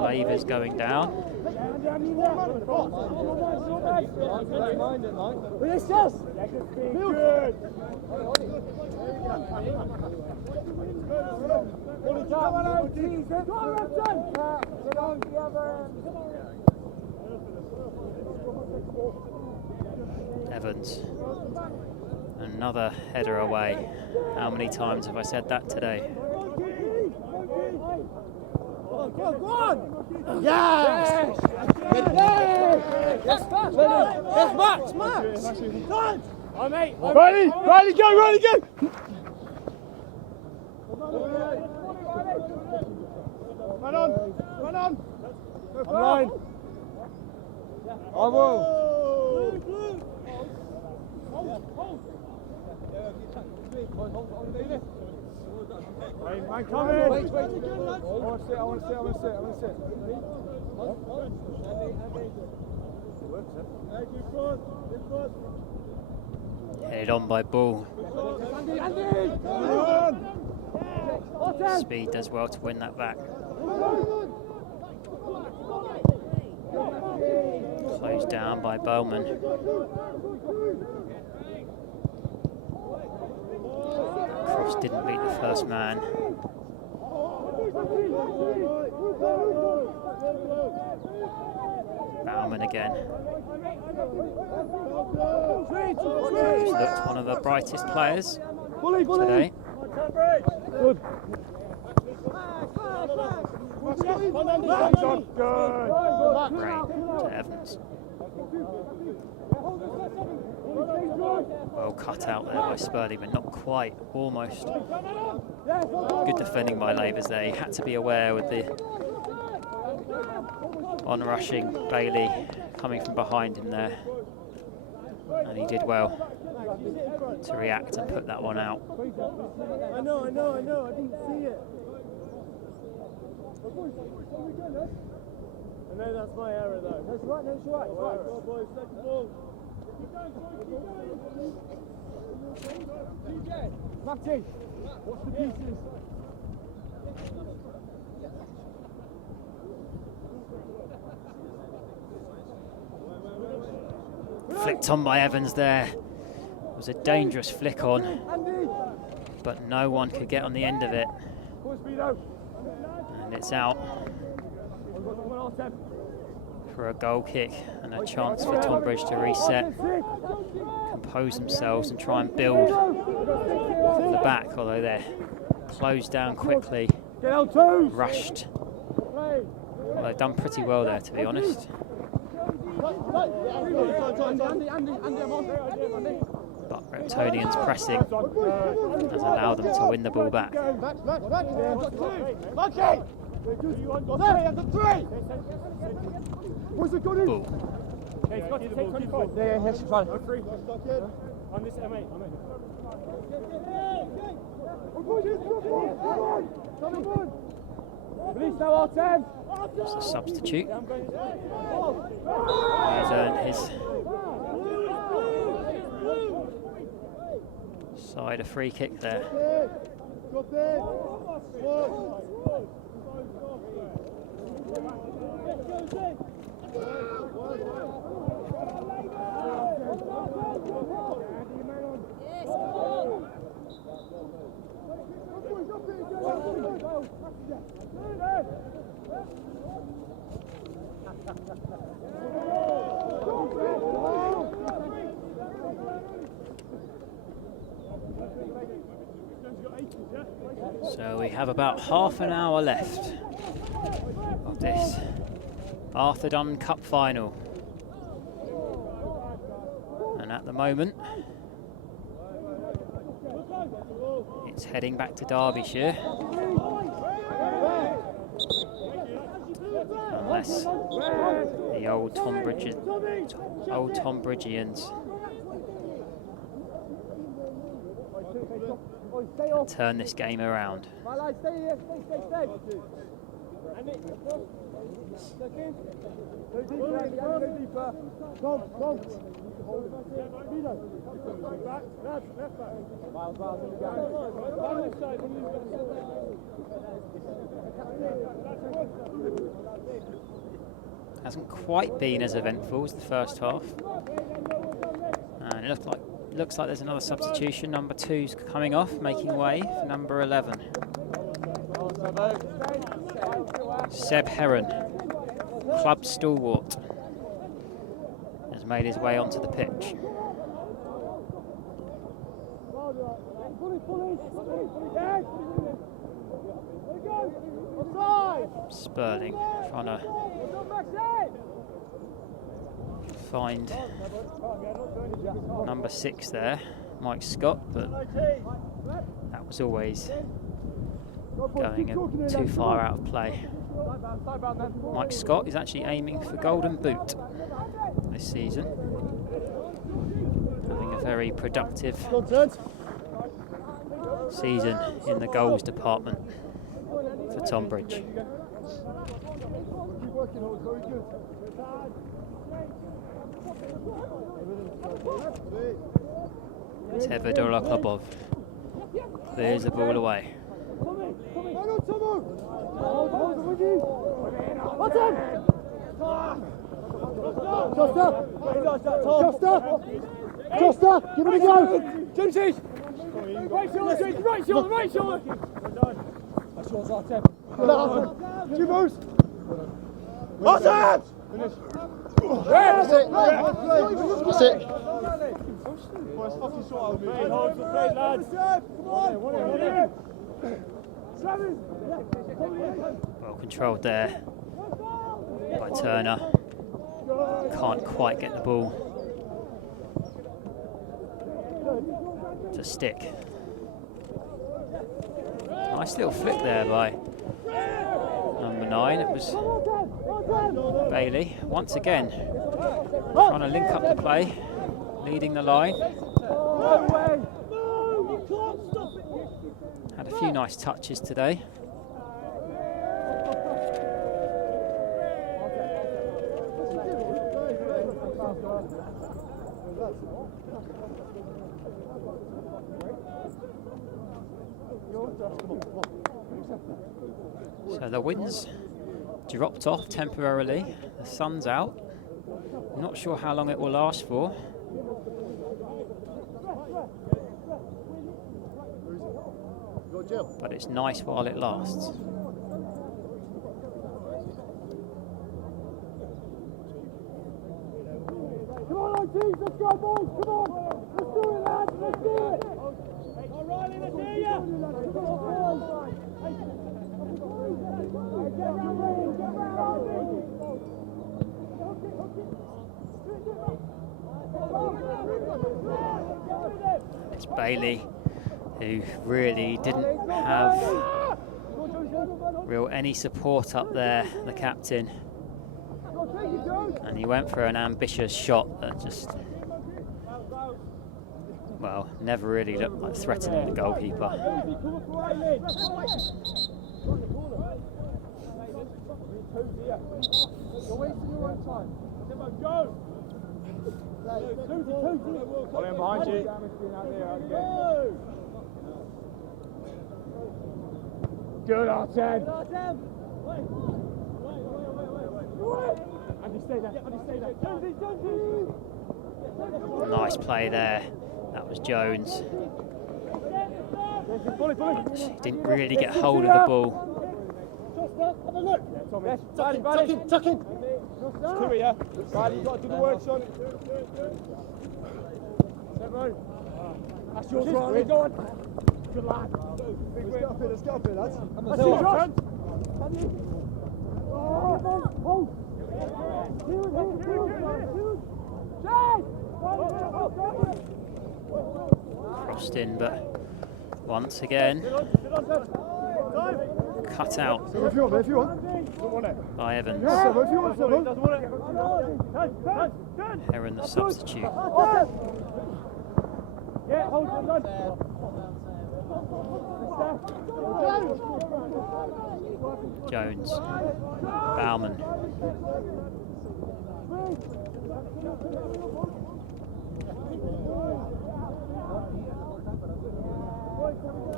Lavers going down. Evans, another header away. How many times have I said that today? Go on! Yes! Yes, Max! Oh, mate! Riley, go! Run on! Line! I will! Man coming! Wait. I want to sit. Headed on by Bull. Speed does well to win that back. Closed down by Bowman. Cross didn't beat the first man. Bowman again. He's looked one of the brightest players today. Good. Great to Evans. Well cut out there by Spurley, but not quite, almost. Good defending by Lavers there. He had to be aware with the on-rushing Bailey coming from behind him there. And he did well to react and put that one out. I know, I didn't see it. I know that's my error though. That's right, it's right. Go boys, take the ball. Matty, what's the pieces? Flicked on by Evans there. It was a dangerous flick on, but no one could get on the end of it. And it's out for a goal kick and a chance for Tonbridge to reset, compose themselves and try and build from the back, although they're closed down quickly, rushed. Well, they've done pretty well there, to be honest. But Reptilians pressing has allowed them to win the ball back. Ball. It's a substitute. He's earned his side a free kick there. So we have about half an hour left of this Arthur Dunn Cup final. And at the moment, it's heading back to Derbyshire. Unless the old Tonbridgians can turn this game around. Hasn't quite been as eventful as the first half, and it looks like there's another substitution. Number 2's coming off, making way for number 11. Seb Heron, club stalwart, has made his way onto the pitch. Sperling trying to find number 6 there, Mike Scott, but that was always going too far out of play. Mike Scott is actually aiming for Golden Boot this season, having a very productive season in the goals department for Tonbridge. Tevedor Klubov clears the ball away. Costa, give it a go. Jimsy. Right shoulder. That's yours, Artem. Two moves. Artem! Finish. That's it. That's it. Well controlled there by Turner. Can't quite get the ball to stick. Nice little flick there by number 9. It was Bailey once again trying to link up the play, leading the line. Had a few nice touches today. So the wind's dropped off temporarily. The sun's out. I'm not sure how long it will last for. But it's nice while it lasts. Come on, teams, let's go, boys, come on! Let's do it, lads, let's do it! O'Reilly, let's hear ya! It's Bailey, who really didn't have any support up there, the captain. And he went for an ambitious shot that just, well, never really looked like threatening the goalkeeper. Behind you. Good, Artem. Nice play there. That was Jones. But he didn't really get hold of the ball. Tuck in. Clear, yeah. Riley, you've got to do the work, son. That's yours, Riley. Go on. Good lad. Let's get up here, lads. That's yours, Josh. Crossed in, but once again cut out by Evans. Heron, the substitute. Jones, Bauman.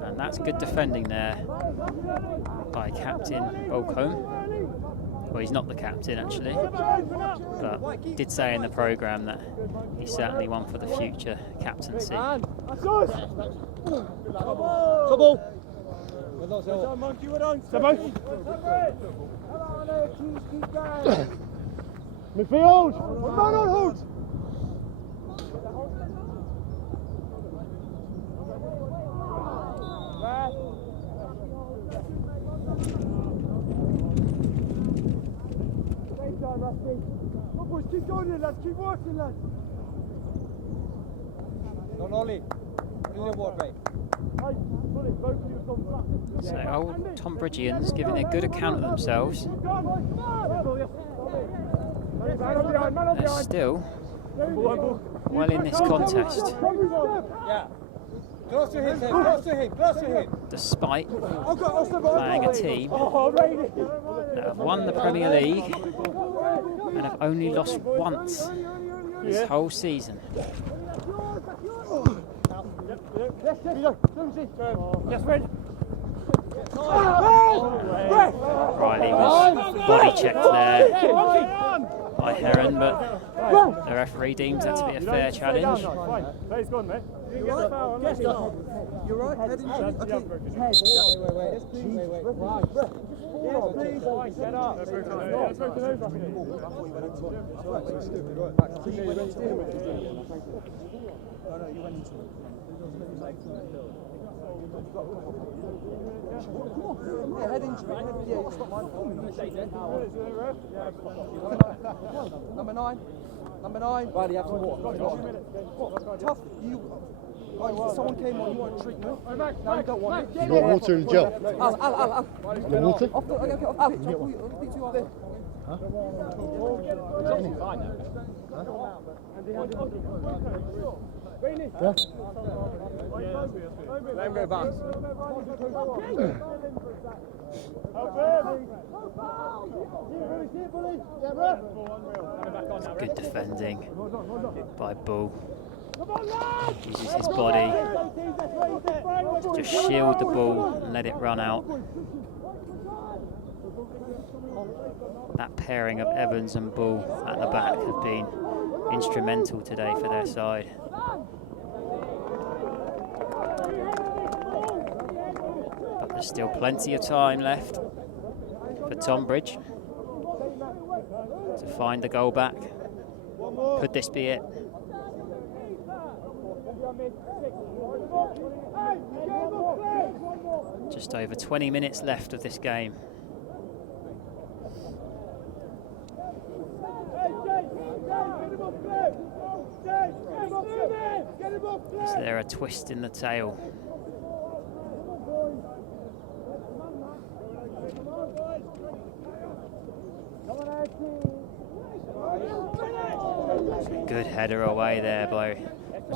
And that's good defending there by Captain Bolcombe. Well, he's not the captain actually, but he did say in the programme that he's certainly one for the future captaincy. Midfield! One man on hold! Come boys, keep going, lads, keep working, lads. Don't Ollie. Clean the water, So old Tonbridgians giving a good account of themselves. They're still well in this contest. Yeah. Close to him, close to him, close to him. Despite playing a team that have won the Premier League and have only lost once this whole season. Riley was body checked there by Heron, but the referee deems that to be a fair challenge. You're right, head in. Number nine. Right, you have to walk. Tough. Someone came on, you want treatment. No, you don't want it. You got water and gel? Al. The water? Yeah. Let him go bounce. Good defending by Bull. Uses his body to just shield the ball and let it run out. That pairing of Evans and Bull at the back have been instrumental today for their side. But there's still plenty of time left for Tonbridge to find the goal back. Could this be it? Just over 20 minutes left of this game. Is there a twist in the tail? Good header away there by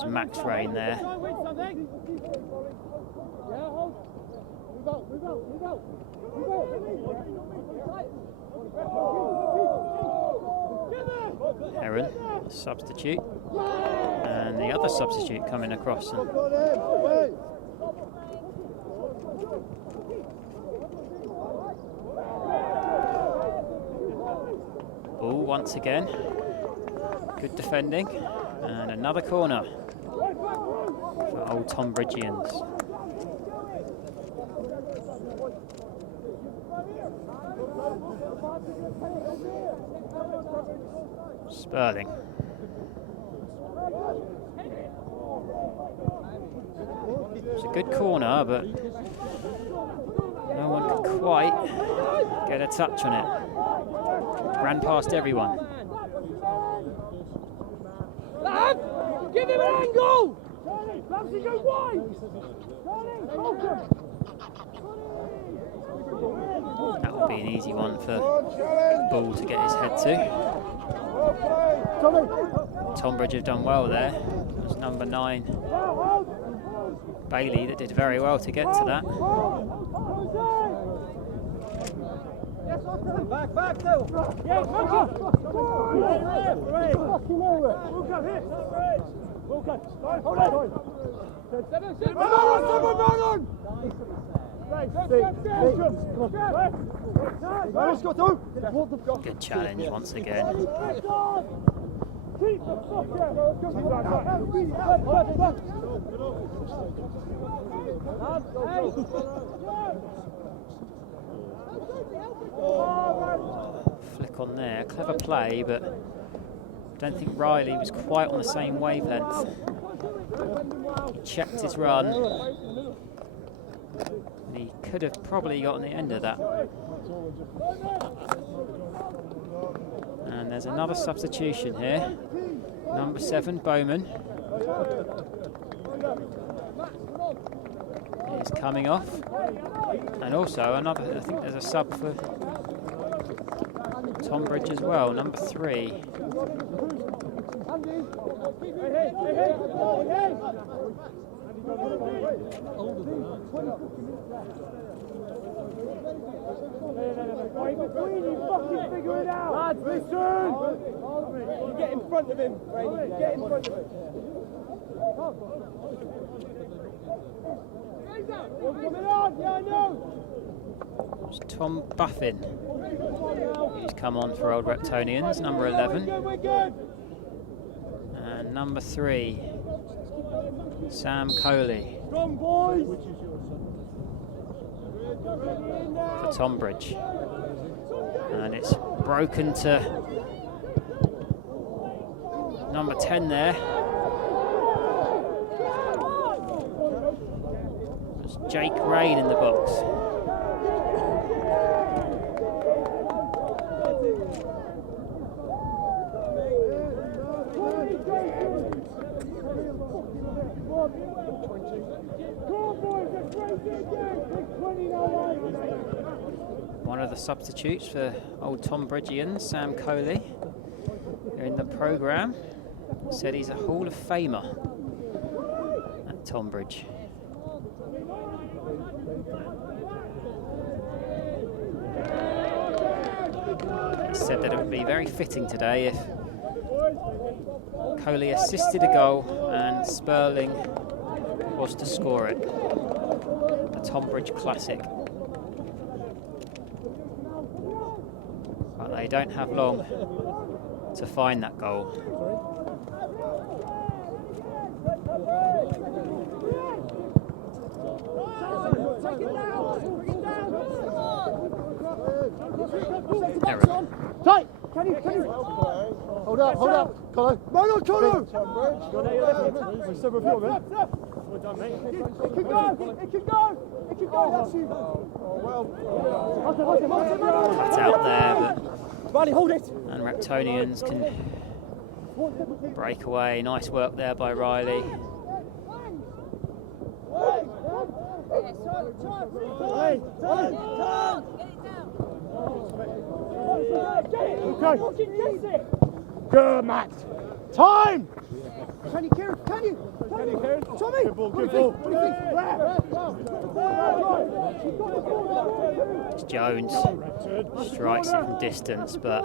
Max Rain there. Heron, substitute, and the other substitute coming across. Ball once again. Good defending, and another corner for Old Tonbridgians. Sperling. It's a good corner, but no one could quite get a touch on it. Ran past everyone. Give him an angle! Go wide! That would be an easy one for Ball to get his head to. Tonbridge have done well there. It was number 9, Bailey, that did very well to get to that. Back, Phil! Yeah, Good challenge once again. Flick on there, clever play, but I don't think Riley was quite on the same wavelength. He checked his run, and he could have probably gotten the end of that. And there's another substitution here. Number 7, Bowman. He's coming off. And also another, I think there's a sub for Tonbridge as well, number 3. Lads, listen! You get in front of him, Brady. Get in front of him. Coming on, yeah, I know. It's Tom Buffin. He's come on for Old Reptonians, number 11. And number 3, Sam Coley. Strong boys. For Tonbridge. And it's broken to number 10 there. It's Jake Rain in the box. One of the substitutes for Old Tonbridgians, Sam Coley, here in the programme, said he's a Hall of Famer at Tonbridge. He said that it would be very fitting today if Coley assisted a goal and Sperling was to score it. A Tonbridge classic. But they don't have long to find that goal. Tight! Can you? Hold up, Colo. No, Colo! We're still with you, man. Well done, mate. It can go, that's you. Cut out there, but Riley, hold it. and Reptonians can break away. Nice work there by Riley. Okay. Good, Max. Time. Can you, Kieran? Can you? Tommy! Good ball, good ball. It's Jones strikes it from distance, but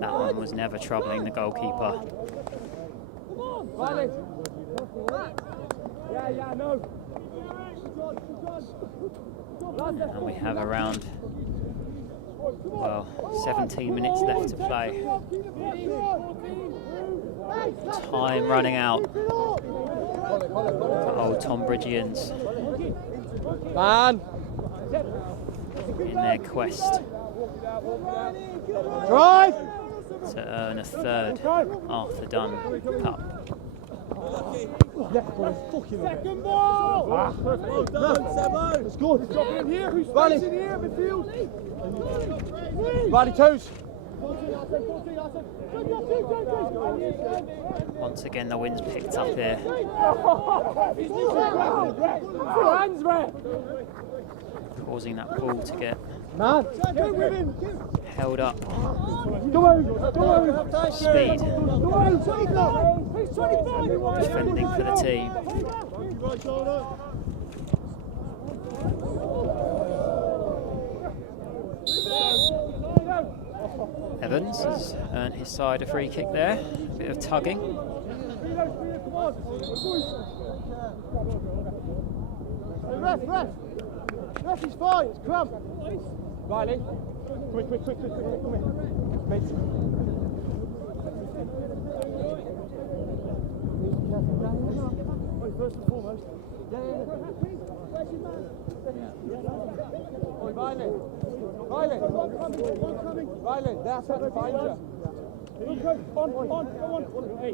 that one was never troubling the goalkeeper. And we have around, well, 17 minutes left to play. Time running out for Old Tonbridgians in their quest to earn a third Arthur Dunn Cup. Second ball! Well done, Sebo! It's good. It's in here. Who's facing here? Midfield. Riley toes. Once again, the wind's picked up here. Causing that ball to get held up. Speed. Defending for the team. Evans has earned his side a free kick there. A bit of tugging. Ref, he's fine, it's Crump. Riley, quick, come here. Mate. First and foremost. Riley, that's how to find you. On. Hey,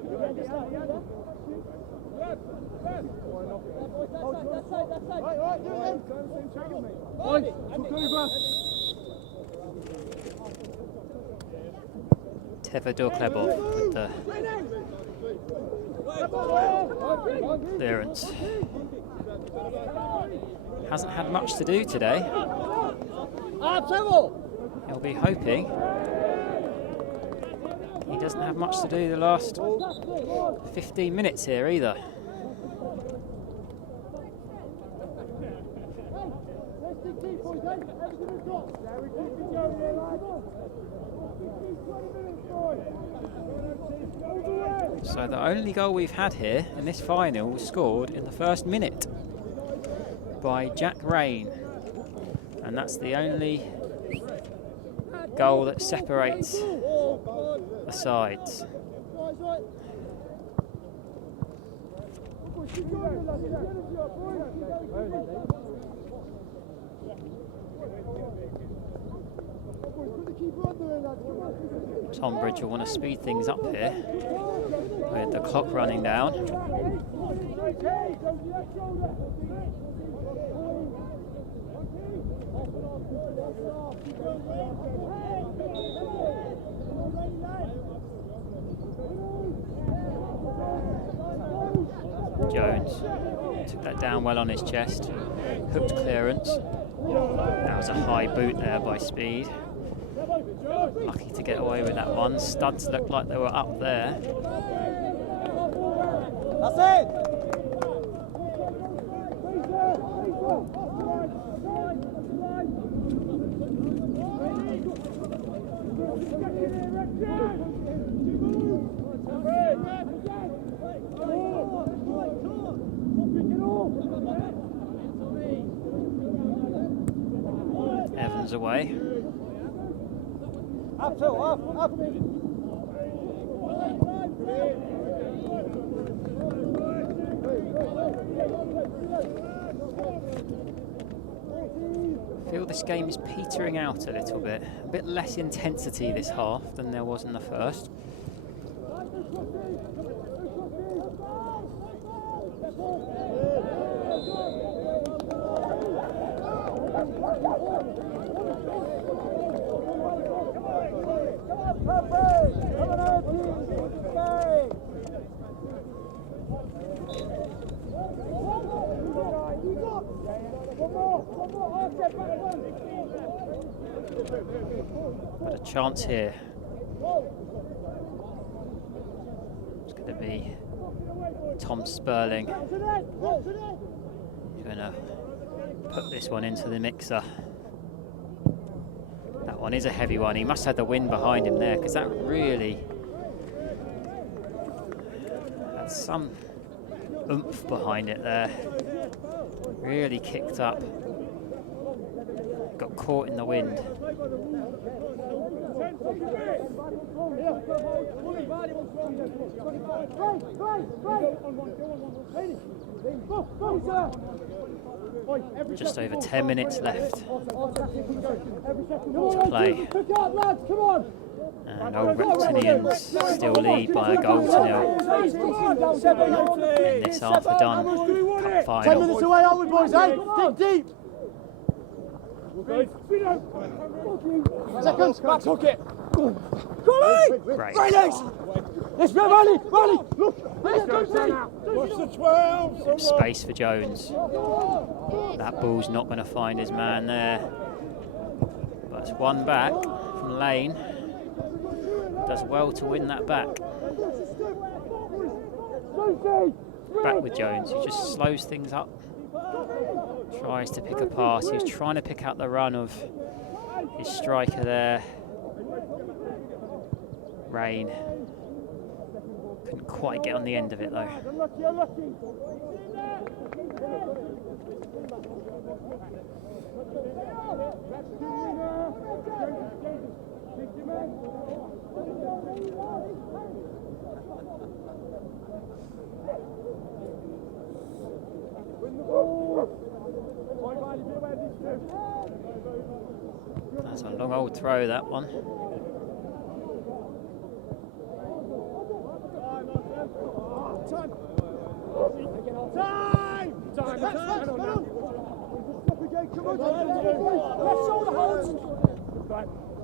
Teva Klebov with the clearance. Hasn't had much to do today. He'll be hoping. He doesn't have much to do the last 15 minutes here either. So the only goal we've had here in this final was scored in the first minute by Jack Rain, and that's the only goal that separates the sides. Tonbridge will want to speed things up here with the clock running down. Jones took that down well on his chest, hooked clearance. That was a high boot there by Speed. Lucky to get away with that one. Studs looked like they were up there. That's it! Evans away. Up, Phil, up. I feel this game is petering out a little bit. A bit less intensity this half than there was in the first. But a chance here. It's going to be Tom Sperling. He's going to put this one into the mixer. That one is a heavy one. He must have the wind behind him there, because that really had some oomph behind it there. Really kicked up. Got caught in the wind. Just over 10 minutes left to play. And Old Reptilians still lead by a goal to nil in this Arthur Dunn Cup final. 10 minutes away, aren't we, boys? Hey, dig deep. Seconds, back hook it. Great. Let's go, Riley. Look. Space for Jones. That ball's not going to find his man there. But it's one back from Lane. Does well to win that back. Back with Jones, who just slows things up. Tries to pick a pass. He was trying to pick out the run of his striker there. Rain. Couldn't quite get on the end of it though. That's a long old throw, that one.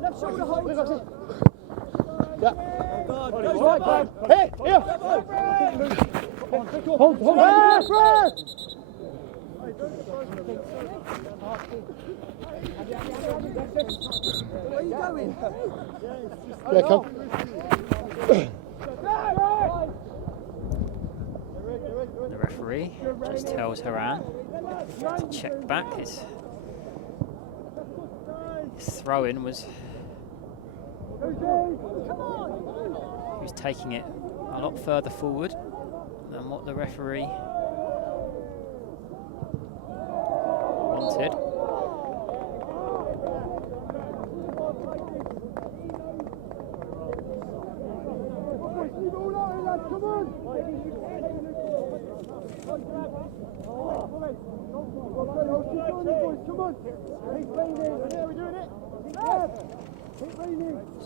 Left shoulder holds. Yeah. Hey, here. Hold. Where are you going? Yeah, come. The referee just tells Haran to check back. His throw-in was... He was taking it a lot further forward than what the referee wanted.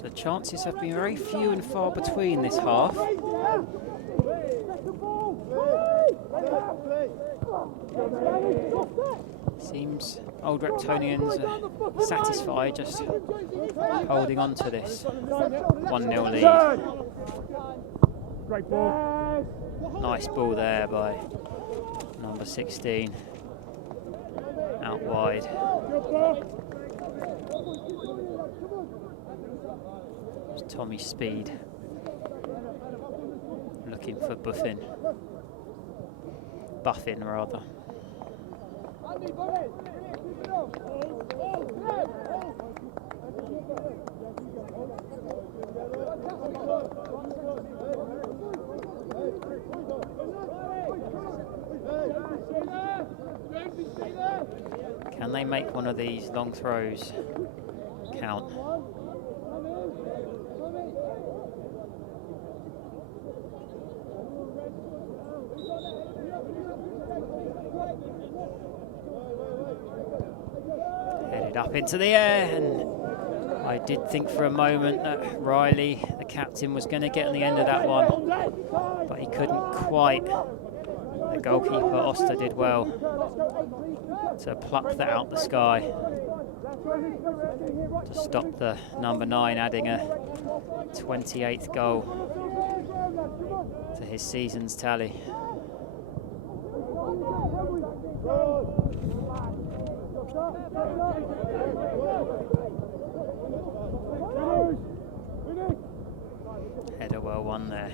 So chances have been very few and far between this half. Seems Old Reptonians are satisfied just holding on to this 1-0 lead. Great ball. Nice ball there by number 16. Out wide. It's Tommy Speed looking for Buffin rather. Can they make one of these long throws count? Headed up into the air, and I did think for a moment that Riley, the captain, was going to get on the end of that one, but he couldn't quite. The goalkeeper, Oster, did well to pluck that out the sky to stop the number 9 adding a 28th goal to his season's tally. Header well won there.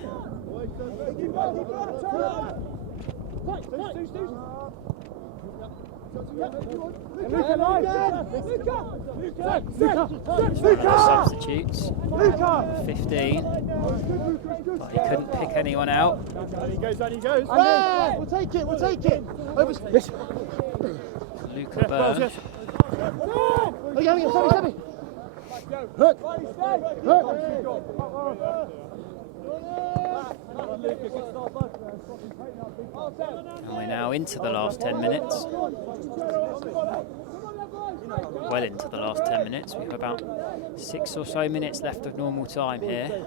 Substitutes. 15. But he couldn't pick anyone out. Down he goes. We'll take it. Yes. Luca Burn. And we're now into the last 10 minutes. Well into the last 10 minutes. We have about 6 or so minutes left of normal time here.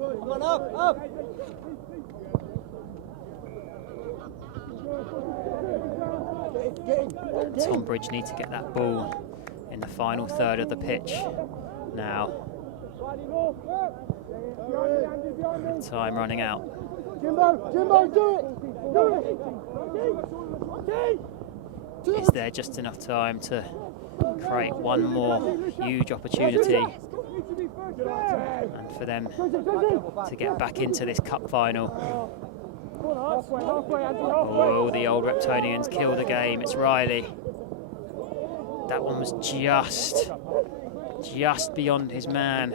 Come on, up! Tonbridge need to get that ball in the final third of the pitch now. Time running out. Jimbo, do it! Is there just enough time to create one more huge opportunity and for them to get back into this cup final? Oh, the old Reptonians kill the game. It's Riley. That one was just beyond his man.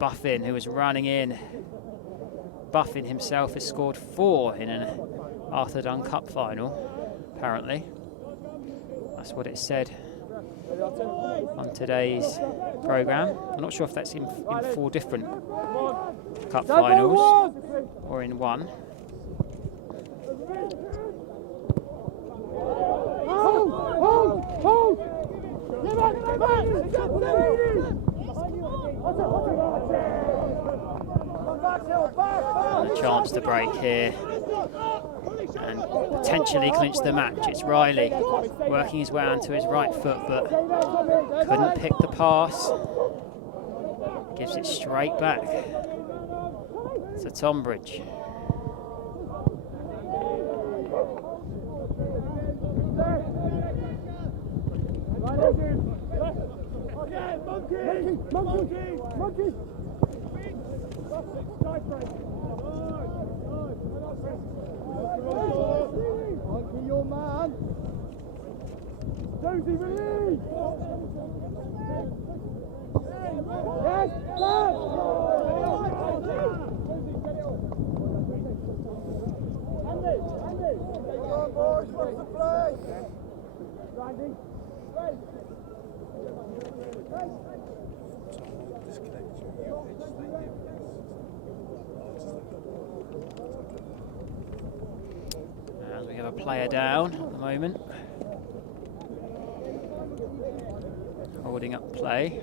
Buffin, who was running in. Buffin himself has scored 4 in an Arthur Dunn Cup final, apparently. That's what it said on today's programme. I'm not sure if that's in 4 different cup finals or in one. And a chance to break here and potentially clinch the match. It's Riley working his way onto his right foot, but couldn't pick the pass. Gives it straight back to Tonbridge. Monkey! Your man. Josie, release. Yes, left. Andy. Come on, boys, what's the play? Randy. And we have a player down at the moment. Holding up play.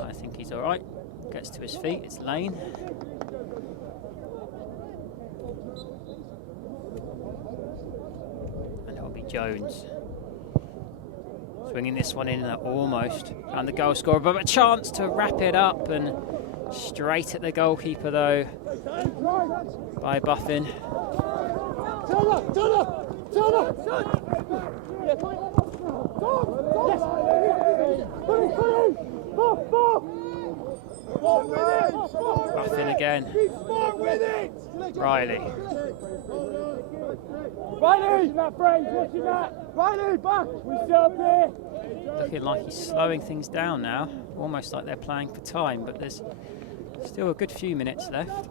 I think he's all right. Gets to his feet. It's Lane. And it'll be Jones. Swinging this one in almost. And the goal scorer, but a chance to wrap it up and straight at the goalkeeper though by Buffin. Buffin again. Riley. Riley! That Frank, watching that! Riley, back! We're still up here! Looking like he's slowing things down now, almost like they're playing for time, but there's still a good few minutes left.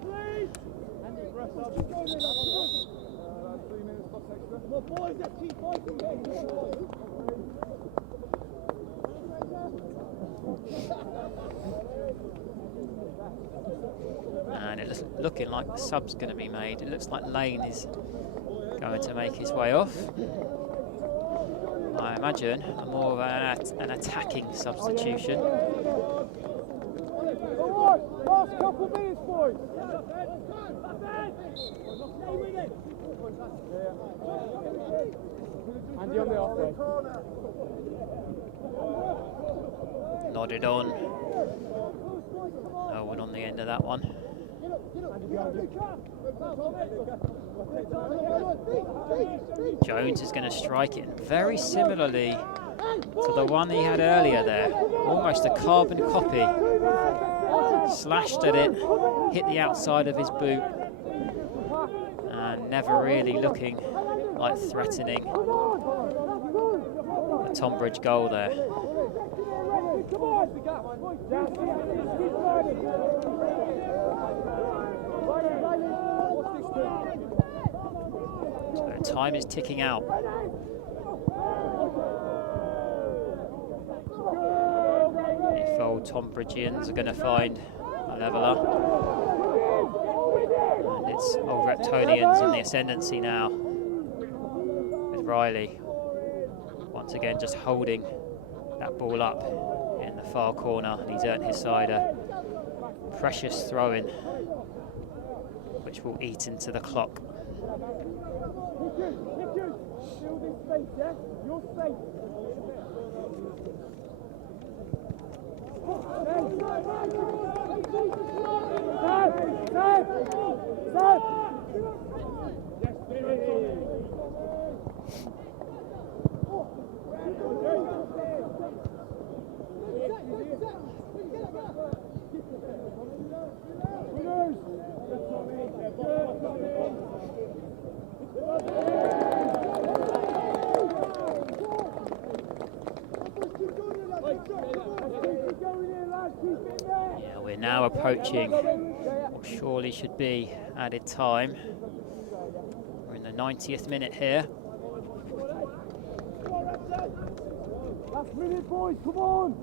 And it's looking like the sub's going to be made. It looks like Lane is going to make his way off. I imagine more of an attacking substitution. Last couple minutes, boys. Andy on the offside. Nodded on. No one on the end of that one. Jones is going to strike it very similarly to the one he had earlier there. Almost a carbon copy. Slashed at it, hit the outside of his boot, and never really looking like threatening the Tonbridge goal there. So time is ticking out. If old Tonbridgians are going to find a leveller. And it's old Reptonians in the ascendancy now, with Riley once again just holding that ball up in the far corner. And he's earned his side a precious throw-in, which will eat into the clock. Yeah, we're now approaching what surely should be added time. We're in the 90th minute here. Last minute, boys, come on!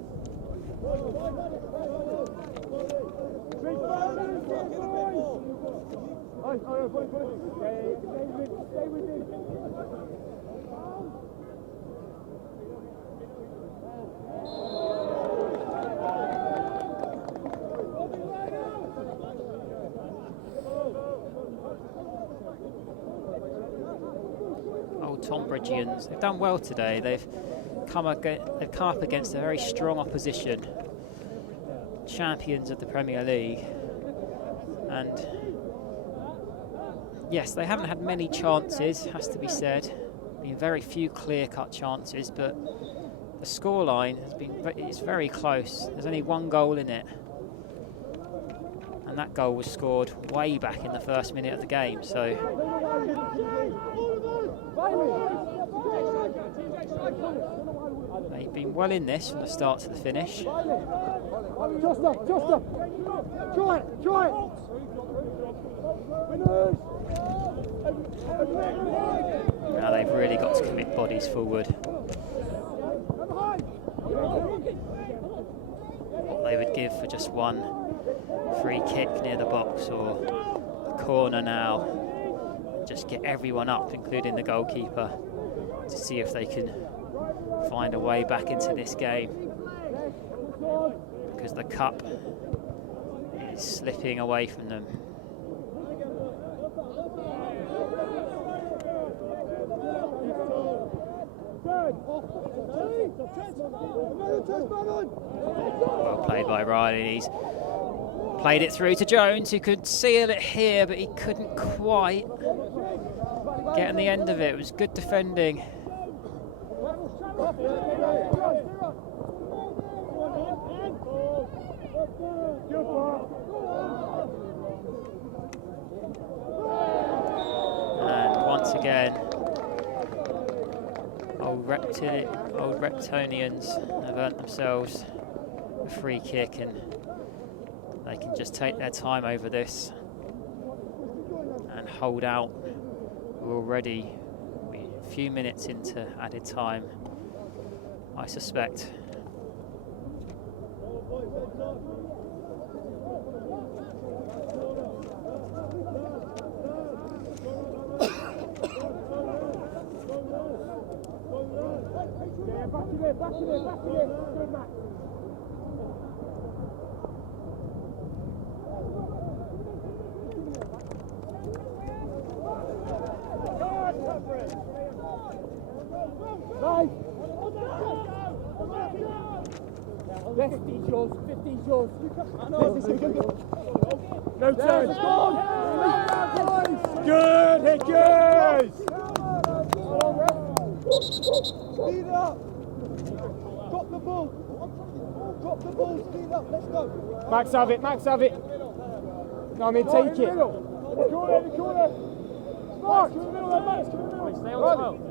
Stay with me. Old Tonbridgians, they've done well today. They've come up against a very strong opposition, champions of the Premier League, and yes, they haven't had many chances, has to be said. Been very few clear-cut chances, but the scoreline has been it's very close. There's only one goal in it, and that goal was scored way back in the first minute of the game. So they've been well in this from the start to the finish. Just up. Try it. Now they've really got to commit bodies forward. What they would give for just one free kick near the box or the corner now. Just get everyone up, including the goalkeeper, to see if they can find a way back into this game. Because the cup is slipping away from them. Well played by Riley. He's played it through to Jones, who could seal it here, but he couldn't quite get on the end of it. It was good defending. And once again, old Reptonians have earned themselves a free kick, and they can just take their time over this and hold out. We're already a few minutes into added time, I suspect. Back in it. Good, Matt. 15's yours. 15's yours. No turn. Good, Hickers! Speed it up. Drop the ball. Drop the ball. Speed up. Let's go. Max have it. Max have it. No, I mean take it. Corner. Mark. Stay on 12.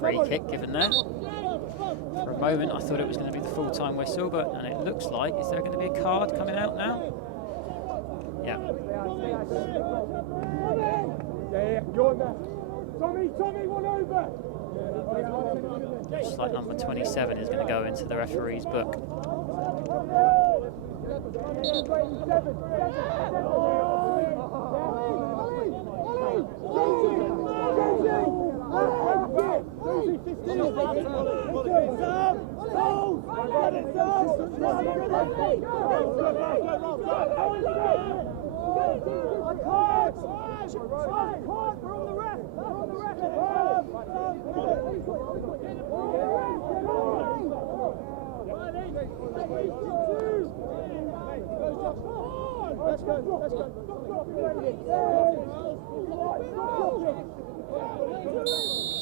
Free kick given there. For a moment I thought it was going to be the full-time whistle, and it looks like, is there going to be a card coming out now? Yeah. Yeah, you're on there. Tommy, one over. Looks like number 27 is going to go into the referee's book. Let's go.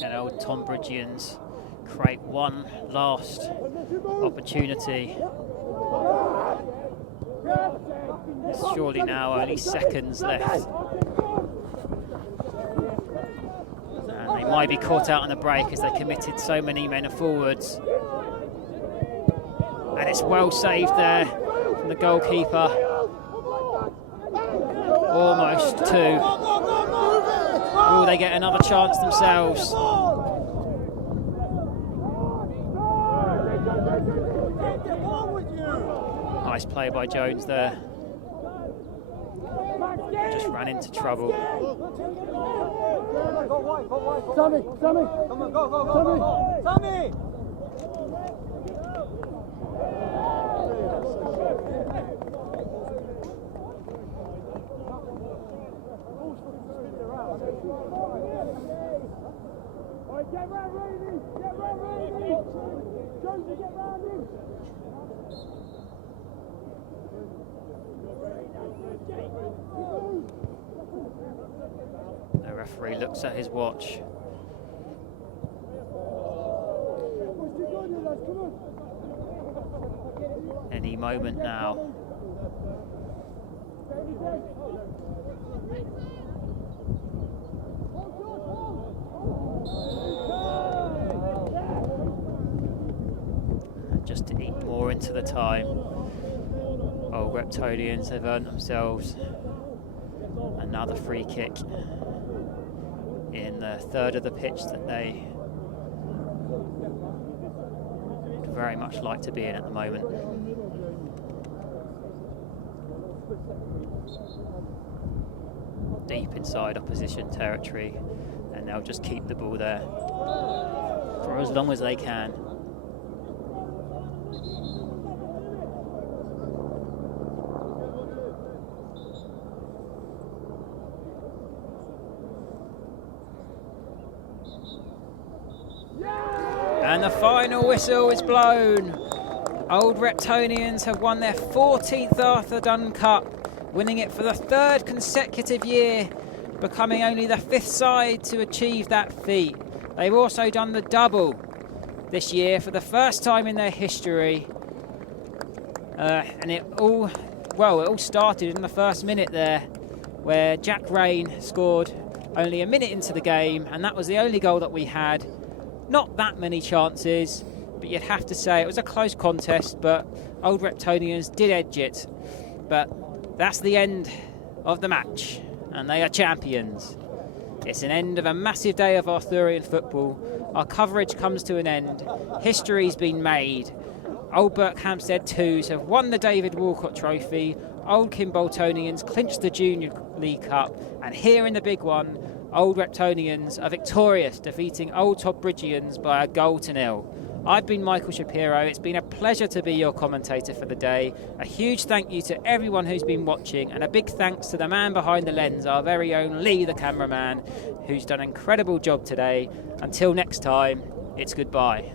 And old Tonbridgians create one last opportunity. There's surely now only seconds left. And they might be caught out on the break as they committed so many men forwards. And it's well saved there from the goalkeeper. Almost two. Will they get another chance themselves? Nice play by Jones there. Just ran into trouble. Tommy! Come on, go. Tommy! Get round, Rooney! Jonesy, get round him! The referee looks at his watch. Any moment now. Just to eat more into the time. Old Reptolians have earned themselves another free kick in the third of the pitch that they would very much like to be in at the moment. Deep inside opposition territory, and they'll just keep the ball there for as long as they can. And the final whistle is blown. Old Reptonians have won their 14th Arthur Dunn Cup, winning it for the third consecutive year, becoming only the 5th side to achieve that feat. They've also done the double this year for the first time in their history. And it all started in the first minute there, where Jack Rain scored only a minute into the game, and that was the only goal that we had. Not that many chances, but you'd have to say it was a close contest, but Old Reptonians did edge it. But that's the end of the match, and they are champions. It's an end of a massive day of Arthurian football. Our coverage comes to an end. History's been made. Old Berkhamsted 2s have won the David Walcott Trophy. Old Kimboltonians clinched the Junior League Cup, and here in the big one, Old Reptonians are victorious, defeating Old Tonbridgians by a 1-0. I've been Michael Shapiro. It's been a pleasure to be your commentator for the day. A huge thank you to everyone who's been watching, and a big thanks to the man behind the lens, our very own Lee, the cameraman, who's done an incredible job today. Until next time, it's goodbye.